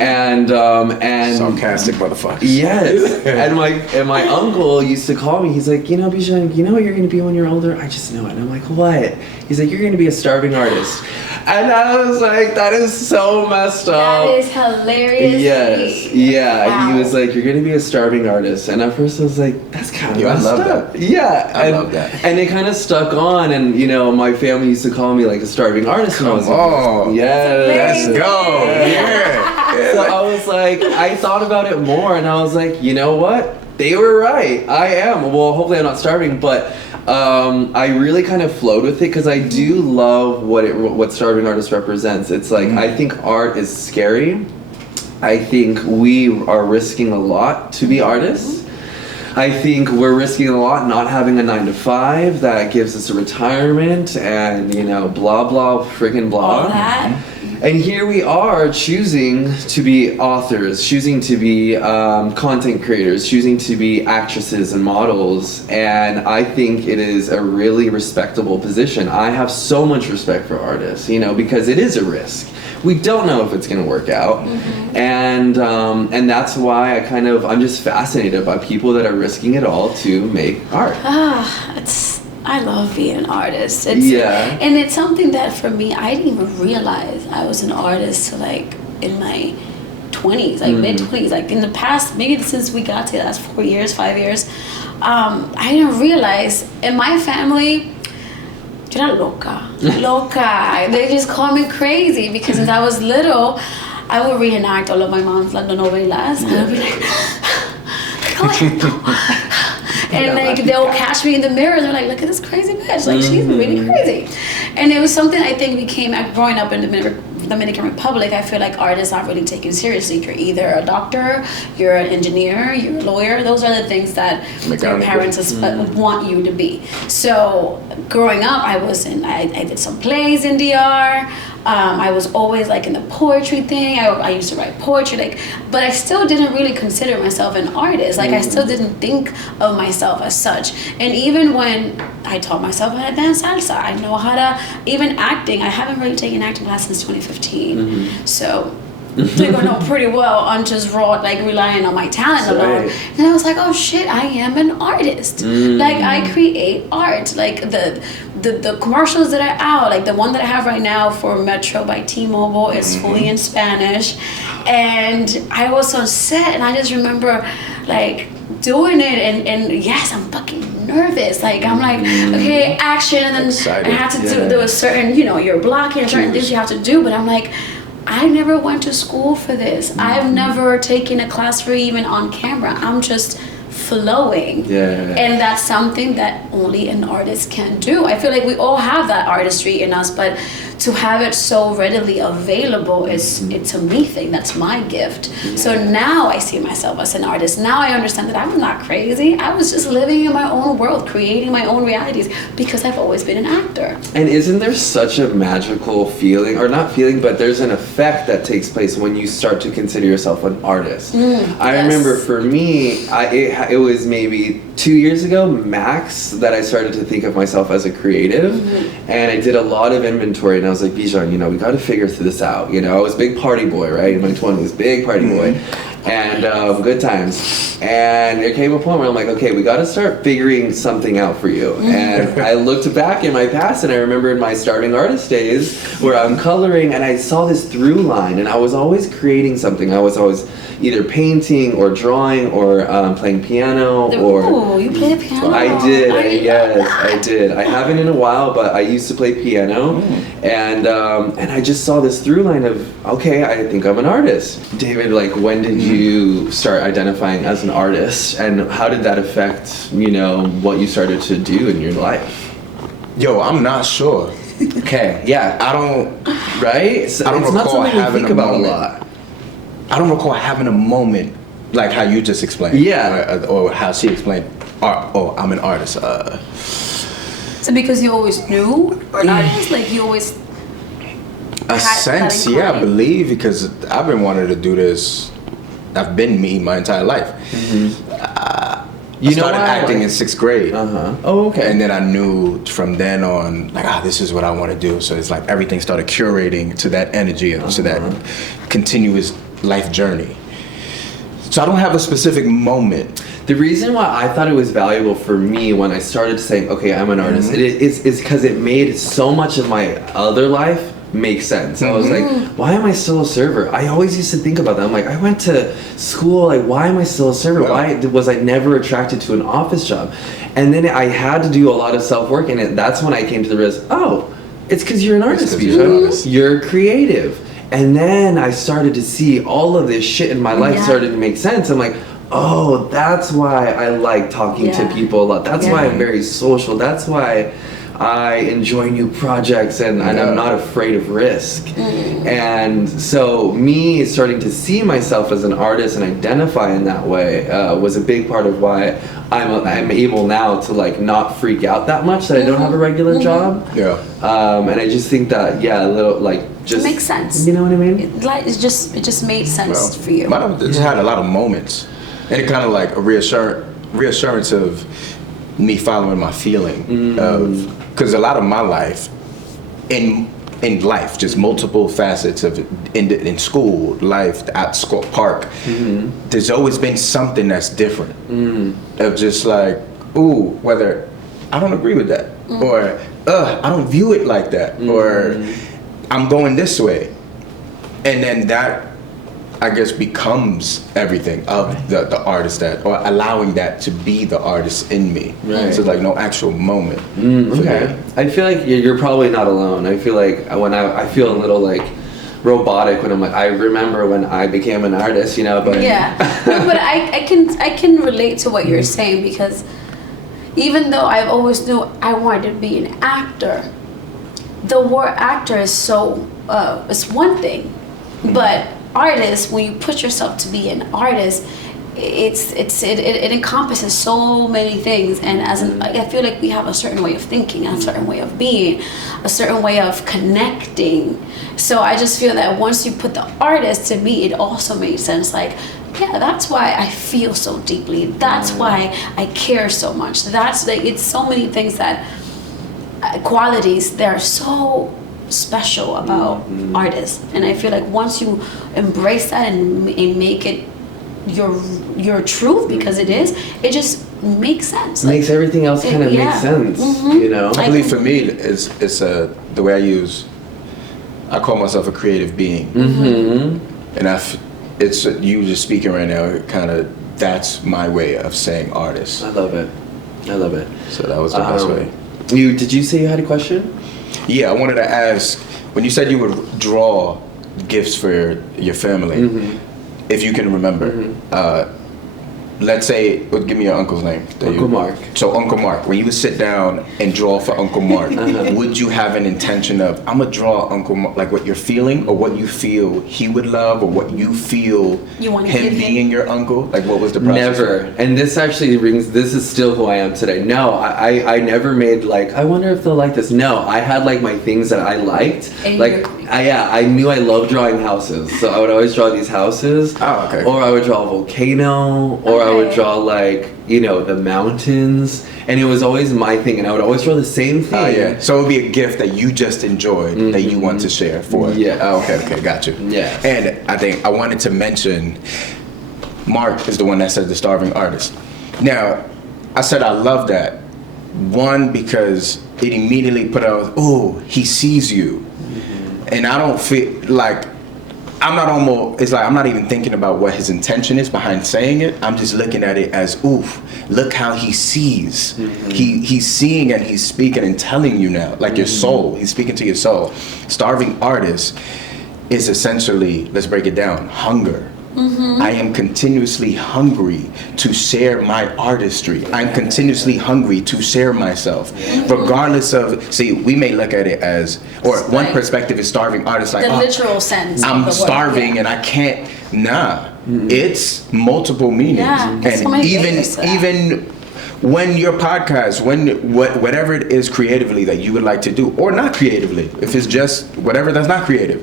and Sarcastic motherfuckers. yes. and my uncle used to call me. He's like, you know, Bijan, you know what you're gonna be when you're older? I just know it. And I'm like, what? He's like, you're gonna be a starving artist. And I was like, that is so messed up. That is hilarious. Yes, yeah. Wow. He was like, "You're gonna be a starving artist," and at first I was like, "That's kind of Yeah, I messed love up." that. Yeah, I and, love that. And it kind of stuck on, and you know, my family used to call me like a starving artist, and I was Come on. like, "Yes, Let's go. Yeah. So I was like, I thought about it more, and I was like, you know what? They were right. I am. Well, hopefully I'm not starving, but I really kind of flowed with it because I do love what starving artist represents. It's like I think art is scary. I think we are risking a lot to be artists. I think we're risking a lot not having a 9-to-5 that gives us a retirement and, you know, blah, blah, friggin' blah. All that. And here we are choosing to be authors, choosing to be content creators, choosing to be actresses and models. And I think it is a really respectable position. I have so much respect for artists, you know, because it is a risk. We don't know if it's going to work out. And that's why I'm just fascinated by people that are risking it all to make art. I love being an artist. Yeah. And it's something that for me, I didn't even realize I was an artist till like in my 20s, like mid-20s. Like in the past, maybe since we got to the last 4 years, 5 years, I didn't realize in my family, you're not loca. Loca. They just call me crazy because since I was little, I would reenact all of my mom's like novelas. And I'd be like, go ahead, no. And like they'll catch me in the mirror. They're like, "Look at this crazy bitch! Like she's really crazy." And it was something I think became growing up in the Dominican Republic. I feel like art is not really taken seriously. You're either a doctor, you're an engineer, you're a lawyer. Those are the things that your parents want you to be. So growing up, I did some plays in DR. I was always like in the poetry thing. I used to write poetry, but I still didn't really consider myself an artist. Like I still didn't think of myself as such. And even when I taught myself how to dance salsa, I know how to, even acting, I haven't really taken acting class since 2015. So they're gonna know pretty well. I'm just relying on my talent alone. And I was like, oh shit, I am an artist. Like I create art. Like the commercials that are out, like the one that I have right now for Metro by T-Mobile is fully in Spanish. And I was on set and I just remember like doing it and yes, I'm fucking nervous. Like I'm like, okay, action, and then Excited. I have to do a certain, you're blocking certain things you have to do, but I'm like, I never went to school for this. I've never taken a class for even on camera. I'm just flowing. And that's something that only an artist can do. I feel like we all have that artistry in us, but to have it so readily available it's a me thing. That's my gift. So now I see myself as an artist. Now I understand that I'm not crazy. I was just living in my own world, creating my own realities because I've always been an actor. And isn't there such a magical feeling, or not feeling, but there's an effect that takes place when you start to consider yourself an artist? I remember for me, it was maybe 2 years ago max that I started to think of myself as a creative, and I did a lot of inventory, and I was like, Bijan, we got to figure this out. I was a big party boy, right? In my 20s, big party boy, and good times. And there came a point where I'm like, okay, we got to start figuring something out for you. And I looked back in my past, and I remember in my starving artist days where I'm coloring, and I saw this through line, and I was always creating something. I was always, either painting or drawing or playing piano or. Ooh, you play the piano? I did. didn't Yes, know that. I did. I haven't in a while, but I used to play piano, and I just saw this through line of, okay, I think I'm an artist. David, like, when did you start identifying as an artist, and how did that affect, you know, what you started to do in your life? Yo, I'm not sure. Okay, yeah, I don't. right? So I don't it's not recall something we having think a about moment. a lot. I don't recall having a moment like how you just explained. Yeah. Or how she explained. Oh, I'm an artist. So because you always knew or an artist, like you always A had sense, that yeah, I inclined? believe, because I've been wanting to do this. I've been me my entire life. You I know started why? acting in 6th grade. Oh, okay. And then I knew from then on, like, this is what I want to do. So it's like everything started curating to that energy, to that continuous life journey. So I don't have a specific moment. The reason why I thought it was valuable for me when I started saying, okay, I'm an artist, is because it made so much of my other life make sense. I was like, why am I still a server? I always used to think about that. I'm like, I went to school, like, why am I still a server? Well- Why was I never attracted to an office job? And then I had to do a lot of self-work, and that's when I came to the realization, oh, it's because you're an artist, 'cause you're an Bisha. artist. You're creative. And then I started to see all of this shit in my life Yeah. started to make sense. I'm like, oh, that's why I like talking to Yeah. people a lot. That's why Yeah. I'm very social. That's why I enjoy new projects and I'm not afraid of risk. And so me starting to see myself as an artist and identify in that way was a big part of why I'm able now to like not freak out that much that I don't have a regular job. Yeah. And I just think that, yeah, a little like just makes sense. You know what I mean? It just made sense for you. But I just had a lot of moments, and it kind of like a reassurance of me following my feeling of, because a lot of my life in life, just multiple facets of in school life, at school park, there's always been something that's different of just like, ooh, whether I don't agree with that, or I don't view it like that, or I'm going this way, and then that, I guess, becomes everything of the artist, that, or allowing that to be the artist in me. Right. So like no actual moment. for Okay. me. I feel like you're probably not alone. I feel like when I feel a little like robotic when I'm like, I remember when I became an artist, you know, but Yeah, no, but I can relate to what you're saying, because even though I've always knew I wanted to be an actor, the word actor is so it's one thing, but artist, when you put yourself to be an artist, it encompasses so many things, and I feel like we have a certain way of thinking, a certain way of being, a certain way of connecting. So I just feel that once you put the artist, to me, it also made sense. Like, yeah, that's why I feel so deeply. That's why I care so much. That's like, it's so many things that qualities that are so special about artists, and I feel like once you embrace that and make it your truth, because it is, it just makes sense. Like, makes everything else kind of yeah. make sense, you know? I believe for me, it's the way I call myself a creative being, and it's you just speaking right now. Kind of that's my way of saying artist. I love it. I love it. So that was the best way. Did you say you had a question? Yeah, I wanted to ask, when you said you would draw gifts for your family, if you can remember, let's say, give me your uncle's name. Uncle Mark. So Uncle Mark, when you would sit down and draw for Uncle Mark, would you have an intention of, I'm gonna draw Uncle Mark, like what you're feeling, or what you feel he would love, or what you feel You wanna him give him? being your uncle? Like, what was the process? Never. And this actually this is still who I am today. No, I never made like, I wonder if they'll like this. No, I had like my things that I liked. And Like, you're- I knew I loved drawing houses. So I would always draw these houses. Oh, okay. Or I would draw a volcano. Or I would Okay. draw like, you know, the mountains. And it was always my thing. And I would always draw the same thing. Oh, yeah. So it would be a gift that you just enjoyed that you want to share for. Yes. Oh, okay, got you. Yes. And I think I wanted to mention, Mark is the one that said the starving artist. Now, I said I love that. One, because it immediately put out, oh, he sees you. And I don't feel like, I'm not almost, it's like I'm not even thinking about what his intention is behind saying it. I'm just looking at it as, oof, look how he sees. He's seeing and he's speaking and telling you now, like your soul. He's speaking to your soul. Starving artist is essentially, let's break it down, hunger. I am continuously hungry to share my artistry. I'm continuously hungry to share myself. Regardless of, see, we may look at it as, or one perspective is starving artist, like, the literal sense. I'm starving and I can't, it's multiple meanings. Yeah, and so many even layers to that. even when your podcast, whatever it is creatively that you would like to do, or not creatively, if it's just whatever that's not creative,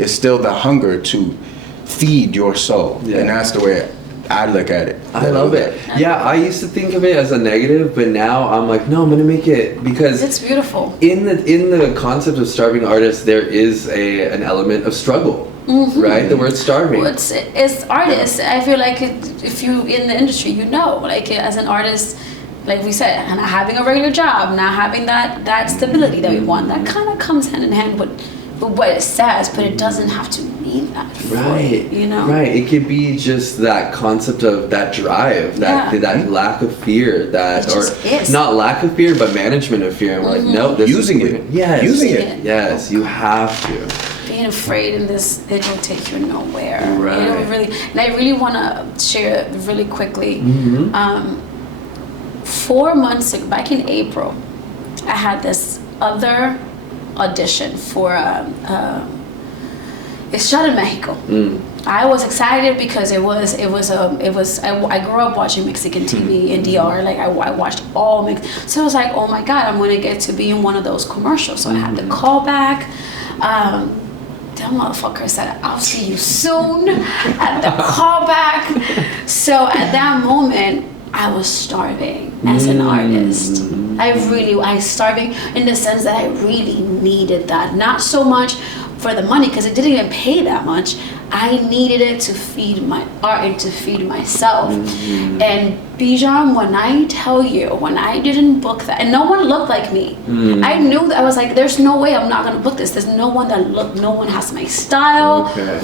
it's still the hunger to feed your soul. And that's the way I look at it. I love it. Yeah, I used to think of it as a negative, but now I'm like, no, I'm gonna make it, because It's beautiful. in the concept of starving artists, there is an element of struggle, right? The word starving. Well, it's artists. I feel like if you in the industry, you know, like as an artist, like we said, not having a regular job, not having that stability that we want, that kind of comes hand in hand with what it says, but it doesn't have to mean that. Right. You know. Right. It could be just that concept of that drive, that lack of fear, that It just is. not lack of fear, but management of fear. And we're like, no, this Using is it. Yes. Using it. Yes, you have to. Being afraid in this, it will take you nowhere. Right. You know, really, and I really want to share really quickly. 4 months ago, back in April, I had this other audition for it's shot in Mexico. I was excited because I grew up watching Mexican TV in DR. Like I watched all so I was like, oh my God, I'm gonna get to be in one of those commercials. So I had the call back. That motherfucker said, I'll see you soon at the callback. So at that moment, I was starving as an artist. I was starving in the sense that I really needed that. Not so much for the money, because it didn't even pay that much. I needed it to feed my art and to feed myself. And Bijan, when I tell you, when I didn't book that, and no one looked like me. I knew that I was like, there's no way I'm not gonna book this. There's no one no one has my style. Okay.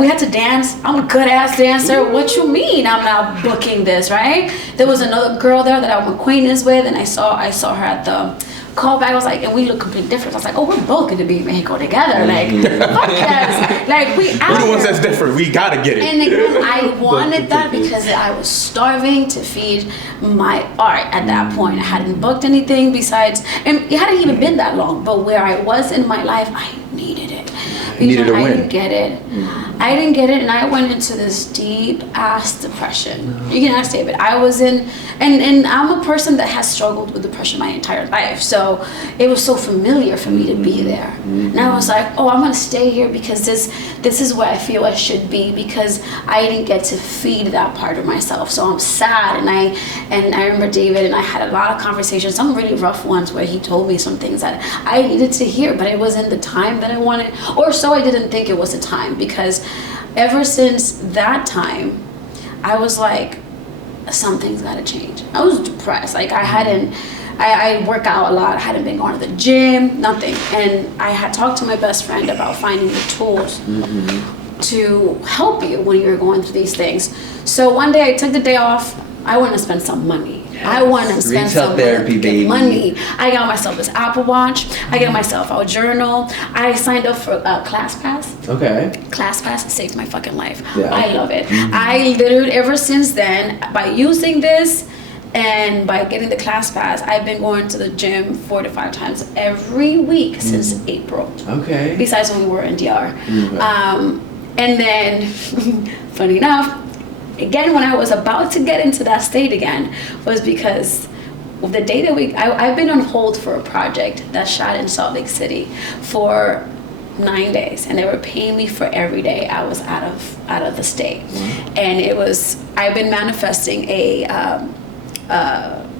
We had to dance. I'm a good ass dancer. What you mean I'm not booking this, right? There was another girl there that I'm acquainted with, and I saw her at the callback. I was like, and we look completely different. I was like, oh, we're both gonna be in Mexico together. Like, fuck yes. Like We're the ones that's different. We gotta get it. And again, I wanted that because I was starving to feed my art at that point. I hadn't booked anything besides, and it hadn't even been that long, but where I was in my life, I needed it. Needed a I win. didn't get it. I didn't get it, and I went into this deep ass depression. You can ask David. I was in, and I'm a person that has struggled with depression my entire life, so it was so familiar for me to be there. And I was like, oh, I'm gonna stay here because this is where I feel I should be, because I didn't get to feed that part of myself. So I'm sad, and I remember David and I had a lot of conversations, some really rough ones, where he told me some things that I needed to hear, but it wasn't the time that I wanted, or so I didn't think it was the time, because ever since that time, I was like, something's gotta change. I was depressed. Like I work out a lot. I hadn't been going to the gym, nothing. And I had talked to my best friend about finding the tools to help you when you're going through these things. So one day I took the day off. I want to spend some money. I want to spend Retail some therapy, baby. money. I got myself this Apple Watch. I got myself a journal. I signed up for ClassPass. Okay. ClassPass saved my fucking life. Yeah. I love it. I literally, ever since then, by using this and by getting the ClassPass, I've been going to the gym 4 to 5 times every week since April. Okay. Besides when we were in DR. And then, funny enough, again, when I was about to get into that state again, was because the day that I've been on hold for a project that shot in Salt Lake City for 9 days, and they were paying me for every day I was out of the state. And it was, I've been manifesting a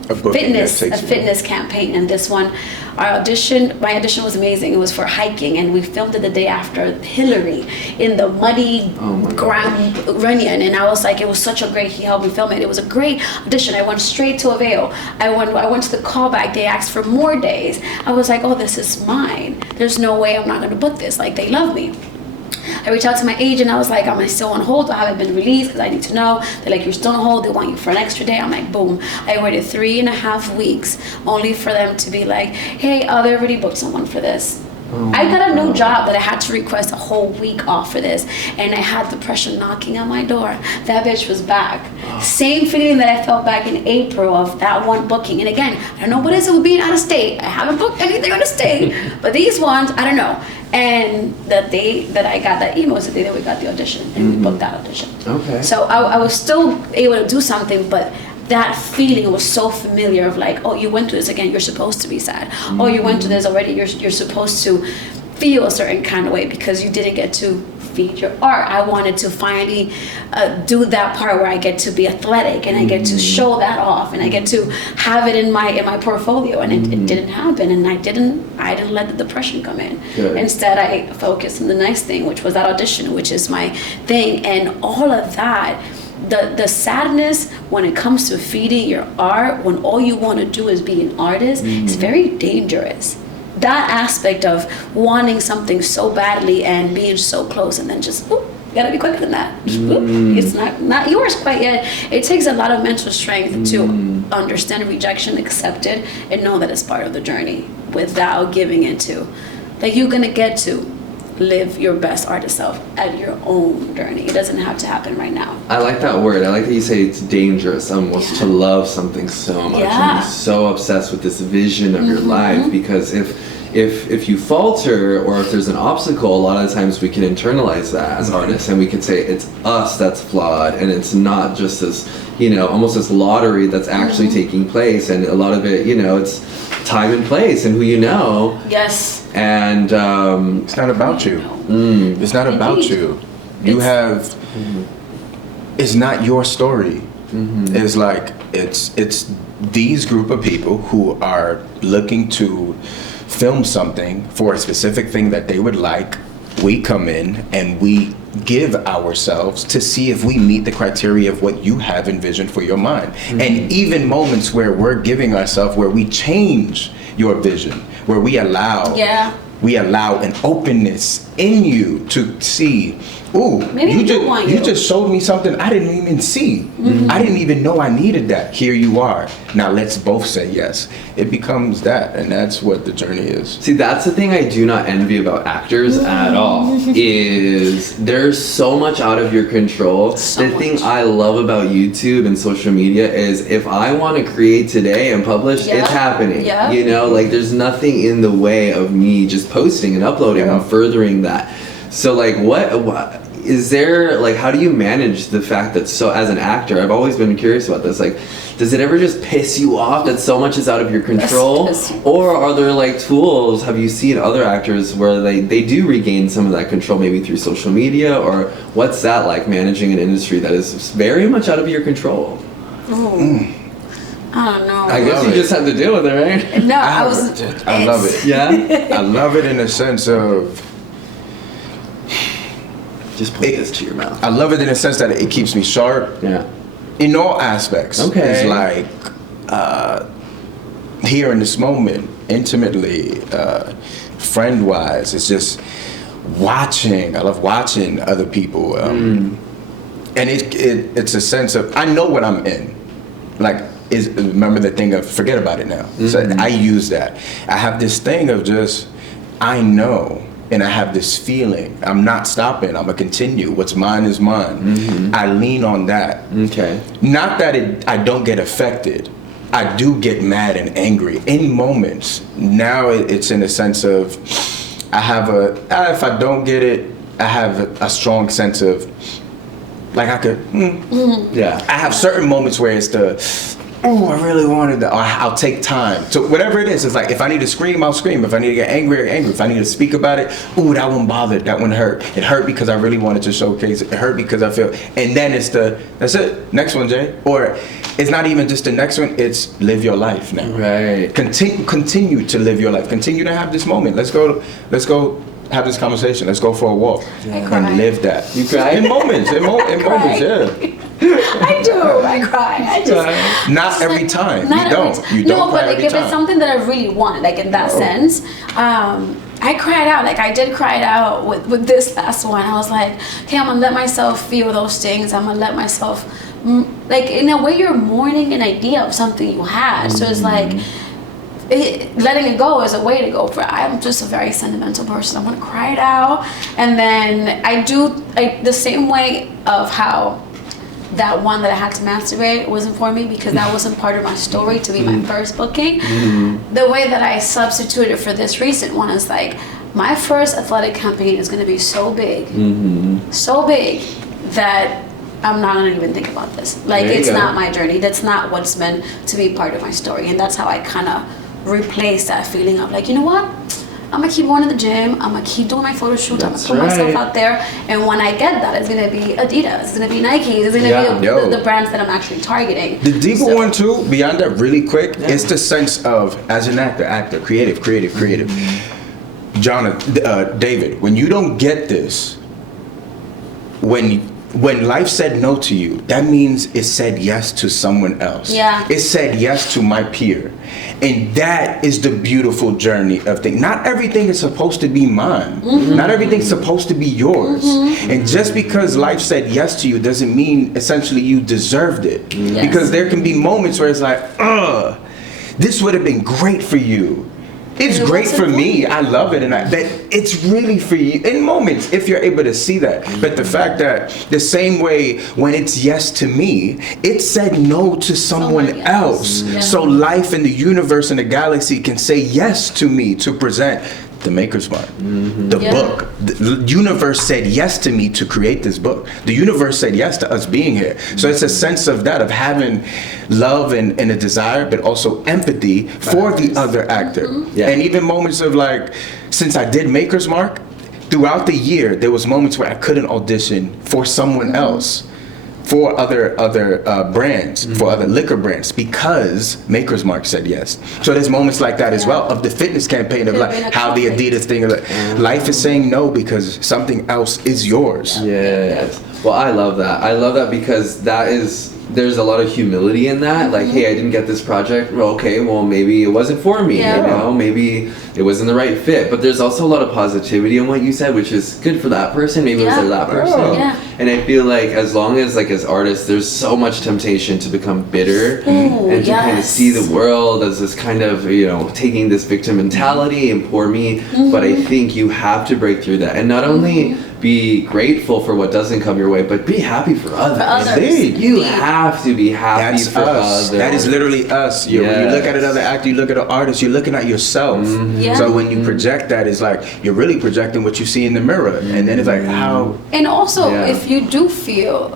fitness campaign, and this one, my audition was amazing. It was for hiking, and we filmed it the day after Hillary in the muddy Grand Runyon, and I was like, it was such a great, he helped me film it. It was a great audition. I went straight to Avail. I went to the callback. They asked for more days. I was like, oh, this is mine. There's no way I'm not gonna book this. Like, they love me. I reached out to my agent. I was like, am I still on hold? I haven't been released because I need to know. They're like, you're still on hold. They want you for an extra day. I'm like, boom. I waited 3.5 weeks only for them to be like, hey, they already booked someone for this. I got a new job that I had to request a whole week off for this, and I had the pressure knocking on my door. That bitch was back. Same feeling that I felt back in April of that one booking. And again, I don't know what it is with being out of state. I haven't booked anything out of state, but these ones, I don't know. And the day that I got that email was the day that we got the audition, and we booked that audition. Okay. So I was still able to do something, but that feeling was so familiar of like, oh, you went through this again, you're supposed to be sad. Oh, you went through this already, you're supposed to feel a certain kind of way because you didn't get to feed your art. I wanted to finally do that part where I get to be athletic and I get to show that off and I get to have it in my portfolio, and it didn't happen, and I didn't let the depression come in. Good. Instead, I focused on the next thing, which was that audition, which is my thing, and all of that. The sadness when it comes to feeding your art, when all you want to do is be an artist, is very dangerous. That aspect of wanting something so badly and being so close, and then just, you gotta be quicker than that. It's not yours quite yet. It takes a lot of mental strength to understand rejection, accept it, and know that it's part of the journey without giving into. Like, you're gonna get to live your best artist self at your own journey. It doesn't have to happen right now. I like that word. I like that you say it's dangerous almost to love something so much and be so obsessed with this vision of your life, because if you falter or if there's an obstacle, a lot of the times we can internalize that as artists, and we can say it's us that's flawed, and it's not just this, almost this lottery that's actually taking place, and a lot of it, it's time and place and who you know. Yes. And it's not about you. It's not about you. You have. It's not your story. It's like it's these group of people who are looking to film something for a specific thing that they would like. We come in and we give ourselves to see if we meet the criteria of what you have envisioned for your mind. And even moments where we're giving ourselves, where we change your vision, where we allow an openness in you to see, you just showed me something I didn't even see. I didn't even know I needed that. Here you are. Now let's both say yes. It becomes that, and that's what the journey is. See, that's the thing I do not envy about actors at all, is there's so much out of your control. The thing I love about YouTube and social media is if I want to create today and publish, it's happening. Like, there's nothing in the way of me just posting and uploading and furthering that. So like, what is there, like, how do you manage the fact that, so as an actor, I've always been curious about this, like, does it ever just piss you off that so much is out of your control? Or are there like tools, have you seen other actors where they do regain some of that control, maybe through social media, or what's that like, managing an industry that is very much out of your control? I don't know. I guess you just have to deal with it, right? No, I love it. Yeah? I love it in a sense of, Just put this to your mouth. I love it in a sense that it keeps me sharp. Yeah. In all aspects. Okay. It's like here in this moment, intimately, friend-wise, it's just watching. I love watching other people. And it's a sense of, I know what I'm in. Like, remember the thing of forget about it now. So I use that. I have this thing of just, I know. And I have this feeling, I'm not stopping, I'm gonna continue. What's mine is mine. I lean on that. Okay. Not that I don't get affected. I do get mad and angry in moments. Now it's in a sense of, if I don't get it, I have a strong sense of, like I could, Yeah. I have certain moments where it's I really wanted that. Or I'll take time. So whatever it is, it's like if I need to scream, I'll scream. If I need to get angry, I'll get angry. If I need to speak about it, that one bothered. That one hurt. It hurt because I really wanted to showcase it. It hurt because I feel. And then that's it. Next one, Jay. Or it's not even just the next one. It's live your life now. Right. Continue to live your life. Continue to have this moment. Let's go have this conversation. Let's go for a walk and live that. You cry? In moments. In moments, yeah. I do. I cry. I just Not every time. Not You every don't. ti- You don't No, cry but like every if it's time. something that I really want, like in that sense, I cried out. Like I did cry it out with this last one. I was like, okay, I'm gonna let myself feel those things. I'm gonna let myself, like in a way, you're mourning an idea of something you had. So it's like. Letting it go is a way to go for I'm just a very sentimental person. I'm gonna cry it out, and then I do the same way of how that one that I had to masturbate wasn't for me because that wasn't part of my story to be my first booking. The way that I substituted for this recent one is like my first athletic campaign is gonna be so big that I'm not gonna even think about this. Like There you it's go. not my journey. That's not what's meant to be part of my story, and that's how I kind of replace that feeling of like, you know what? I'm gonna keep going to the gym. I'm gonna keep doing my photo shoots. I'm gonna That's put myself right. out there, and when I get that, it's gonna be Adidas. It's gonna be Nike. It's gonna Yeah. be Yo. the brands that I'm actually targeting. The deeper So- one too, beyond that really quick, it's the sense of, as an actor, creative. David, when you don't get this, when life said no to you, that means it said yes to someone else. Yeah. It said yes to my peer. And that is the beautiful journey of things. Not everything is supposed to be mine. Not everything's supposed to be yours. And just because life said yes to you doesn't mean essentially you deserved it. Yes. Because there can be moments where it's like, this would have been great for you. It's And it great wasn't for for me. you. I love it, and that it's really for you in moments if you're able to see that. But the fact that the same way when it's yes to me, it said no to someone Someone else. else. Yeah. So life and the universe and the galaxy can say yes to me to present the Maker's Mark, the Yeah. book. The universe said yes to me to create this book. The universe said yes to us being here. So it's a sense of that, of having love and a desire, but also empathy for the other actor. Yeah. And even moments of like, since I did Maker's Mark, throughout the year, there was moments where I couldn't audition for someone else. For other brands, for other liquor brands, because Maker's Mark said yes. So there's moments like that as well of the fitness campaign of Could've like been a how the conflict. Adidas thing, like, life is saying no because something else is yours. Yes. Well, I love that. I love that because there's a lot of humility in that. Like, hey, I didn't get this project. Well, okay, well, maybe it wasn't for me. Yeah. You know, maybe it wasn't the right fit. But there's also a lot of positivity in what you said, which is good for that person. Maybe it was Yeah. for that person. Yeah. And I feel like as long as, like, as artists, there's so much temptation to become bitter Ooh, and to kind of yes. see the world as this kind of, taking this victim mentality and poor me. But I think you have to break through that and not only be grateful for what doesn't come your way, but be happy for others. others. Indeed. You Indeed. have to be happy That's for us. others. That is literally us. When you look at another actor, you look at an artist, you're looking at yourself. Yeah. So when you project that, it's like you're really projecting what you see in the mirror. And then it's like, how? And also, Yeah. if you do feel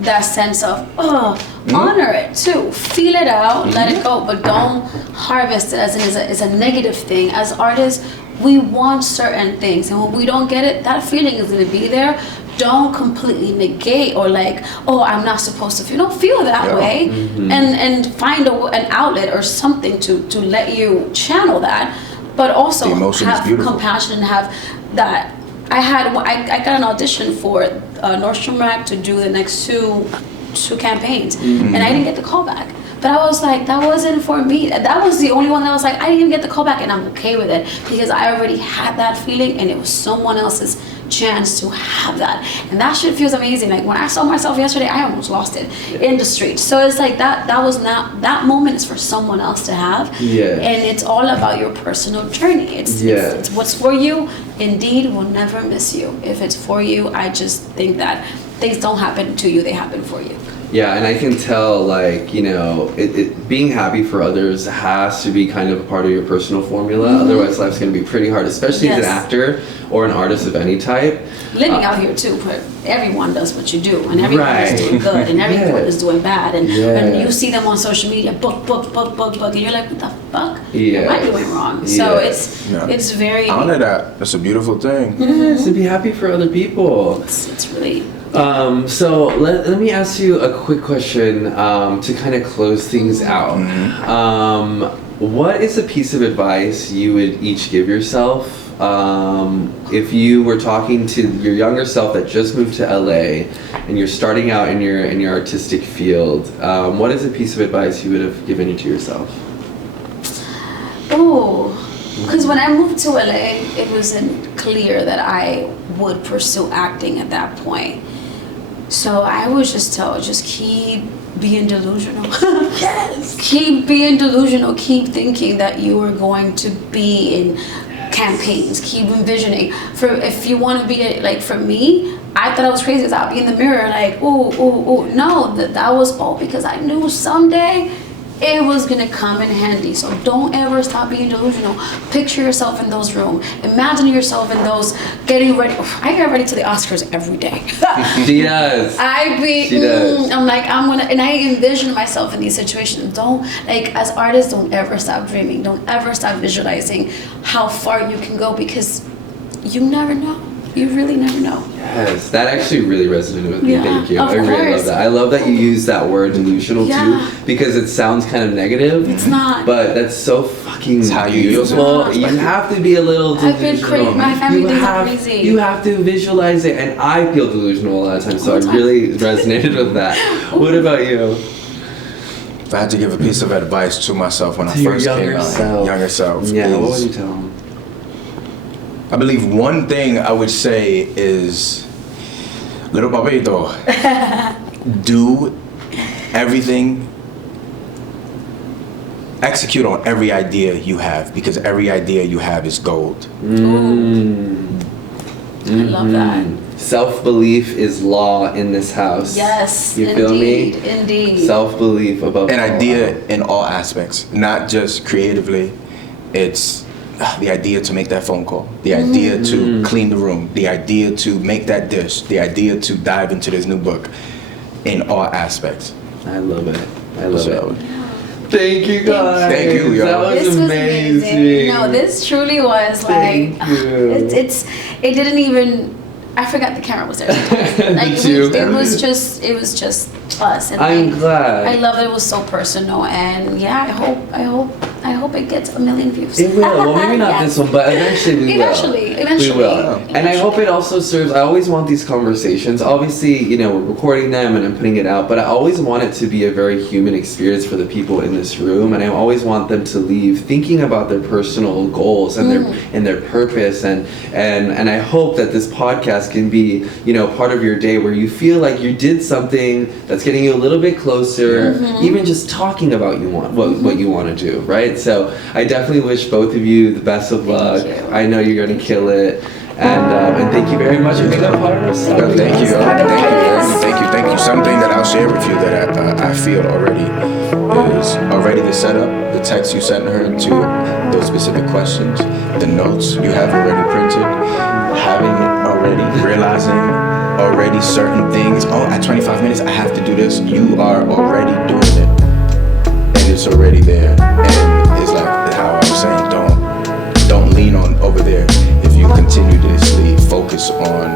that sense of, honor it too. Feel it out, let it go, but don't harvest it as a negative thing. As artists, we want certain things, and when we don't get it, that feeling is going to be there. Don't completely negate or like, I'm not supposed to feel. Don't feel that Yeah. way, and find an outlet or something to let you channel that, but also The emotion is have beautiful. compassion and have that. I got an audition for Nordstrom Rack to do the next two campaigns, and I didn't get the call back. But I was like, that wasn't for me. That was the only one that was like, I didn't even get the call back, and I'm okay with it because I already had that feeling, and it was someone else's chance to have that, and that shit feels amazing. Like when I saw myself yesterday, I almost lost it in the street. So it's like that moment is for someone else to have. Yes. And it's all about your personal journey. It's what's for you. Indeed will never miss you. If it's for you, I just think that things don't happen to you, they happen for you. Yeah, and I can tell, like, being happy for others has to be kind of a part of your personal formula. Otherwise, life's going to be pretty hard, especially as an Yes. actor or an artist of any type. Living out here too, but everyone does what you do, and everyone Right. is doing good, and everyone Yeah. is doing bad, and Yeah. you see them on social media, book, and you're like, what the fuck Yes. am I doing wrong? So Yes. it's very Honor that. That's a beautiful thing. Yes, and be happy for other people. it's really So let me ask you a quick question to kind of close things out. What is a piece of advice you would each give yourself if you were talking to your younger self that just moved to LA and you're starting out in your artistic field, what is a piece of advice you would have given to yourself? Oh, because when I moved to LA, it wasn't clear that I would pursue acting at that point. So I would just keep being delusional. Yes. Keep being delusional. Keep thinking that you are going to be in campaigns. Keep envisioning. If you want to be like, for me, I thought I was crazy because I'd be in the mirror like, ooh. No, that was all because I knew someday it was gonna come in handy. So don't ever stop being delusional. Picture yourself in those rooms. Imagine yourself in those getting ready. I get ready to the Oscars every day. She does. She does. I'm like, and I envision myself in these situations. Don't, like, as artists, don't ever stop dreaming. Don't ever stop visualizing how far you can go, because you never know. You really never know. Yes, that actually really resonated with me. Yeah, Thank you. of I really course. love that. I love that you use that word delusional Yeah. too, because it sounds kind of negative. It's not. But that's so fucking It's how you use it. beautiful. It's You not. have to be a little I've been delusional. my family You thinks I'm have, crazy. you have to visualize it, and I feel delusional a lot of times, so All the I time. really resonated with that. What about you? If I had to give a piece of advice to myself when I To your first came younger out, self. younger self, Yeah, what would is, you tell him? I believe one thing I would say is, little papito, do everything, execute on every idea you have, because every idea you have is gold. I love that. Self-belief is law in this house. Yes, You feel me? Indeed. Self-belief above An all idea else. in all aspects, not just creatively. It's the idea to make that phone call, the idea to clean the room, the idea to make that dish, the idea to dive into this new book, in all aspects. I love it. I love So, it. Thank you guys. Thank you, yo. That was This was amazing. amazing. No, this truly was like, Thank you. it didn't even, I forgot the camera was there. Like, Did you? it was just us. And I'm like, glad. I love that it was so personal, and yeah, I hope it gets 1 million views. It will. Well, maybe not Yes. this one, but eventually we will. Eventually. We will. And I hope it also serves, I always want these conversations. Obviously, we're recording them and I'm putting it out, but I always want it to be a very human experience for the people in this room. And I always want them to leave thinking about their personal goals and their purpose. And I hope that this podcast can be, part of your day where you feel like you did something that's getting you a little bit closer, even just talking about what you want to do, right? So I definitely wish both of you the best of luck. you. I know you're going to kill it. And thank you very much for being a part of our Thank you, thank you. Something that I'll share with you that I feel already is already the setup, the text you sent her to those specific questions, the notes you have already printed, having it already, realizing already certain things. Oh, at 25 minutes I have to do this. You are already doing it, and it's already there. And it's like how I was saying, don't lean on over there. If you continuously focus on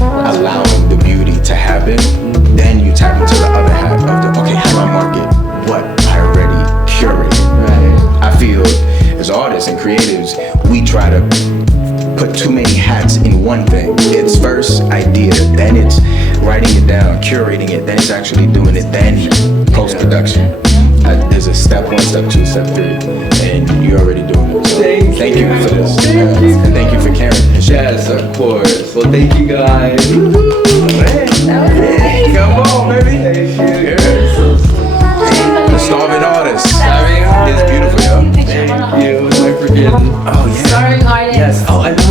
allowing the beauty to happen, then you tap into the other half of the, okay, how do I market what I already curated? Right. I feel as artists and creatives, we try to put too many hats in one thing. It's first idea, then it's writing it down, curating it, then it's actually doing it, then post-production. There's a step 1, step 2, step 3, and you're already doing it. So thank you for this. And thank you for caring. Yes, of course. Well, thank you guys. Come on, baby. Thank you. The Starving Artist. Starving Artist. It's beautiful, yo. Thank you. Am I forgetting? Oh, yeah. Starring artist. Yes. Oh, I know.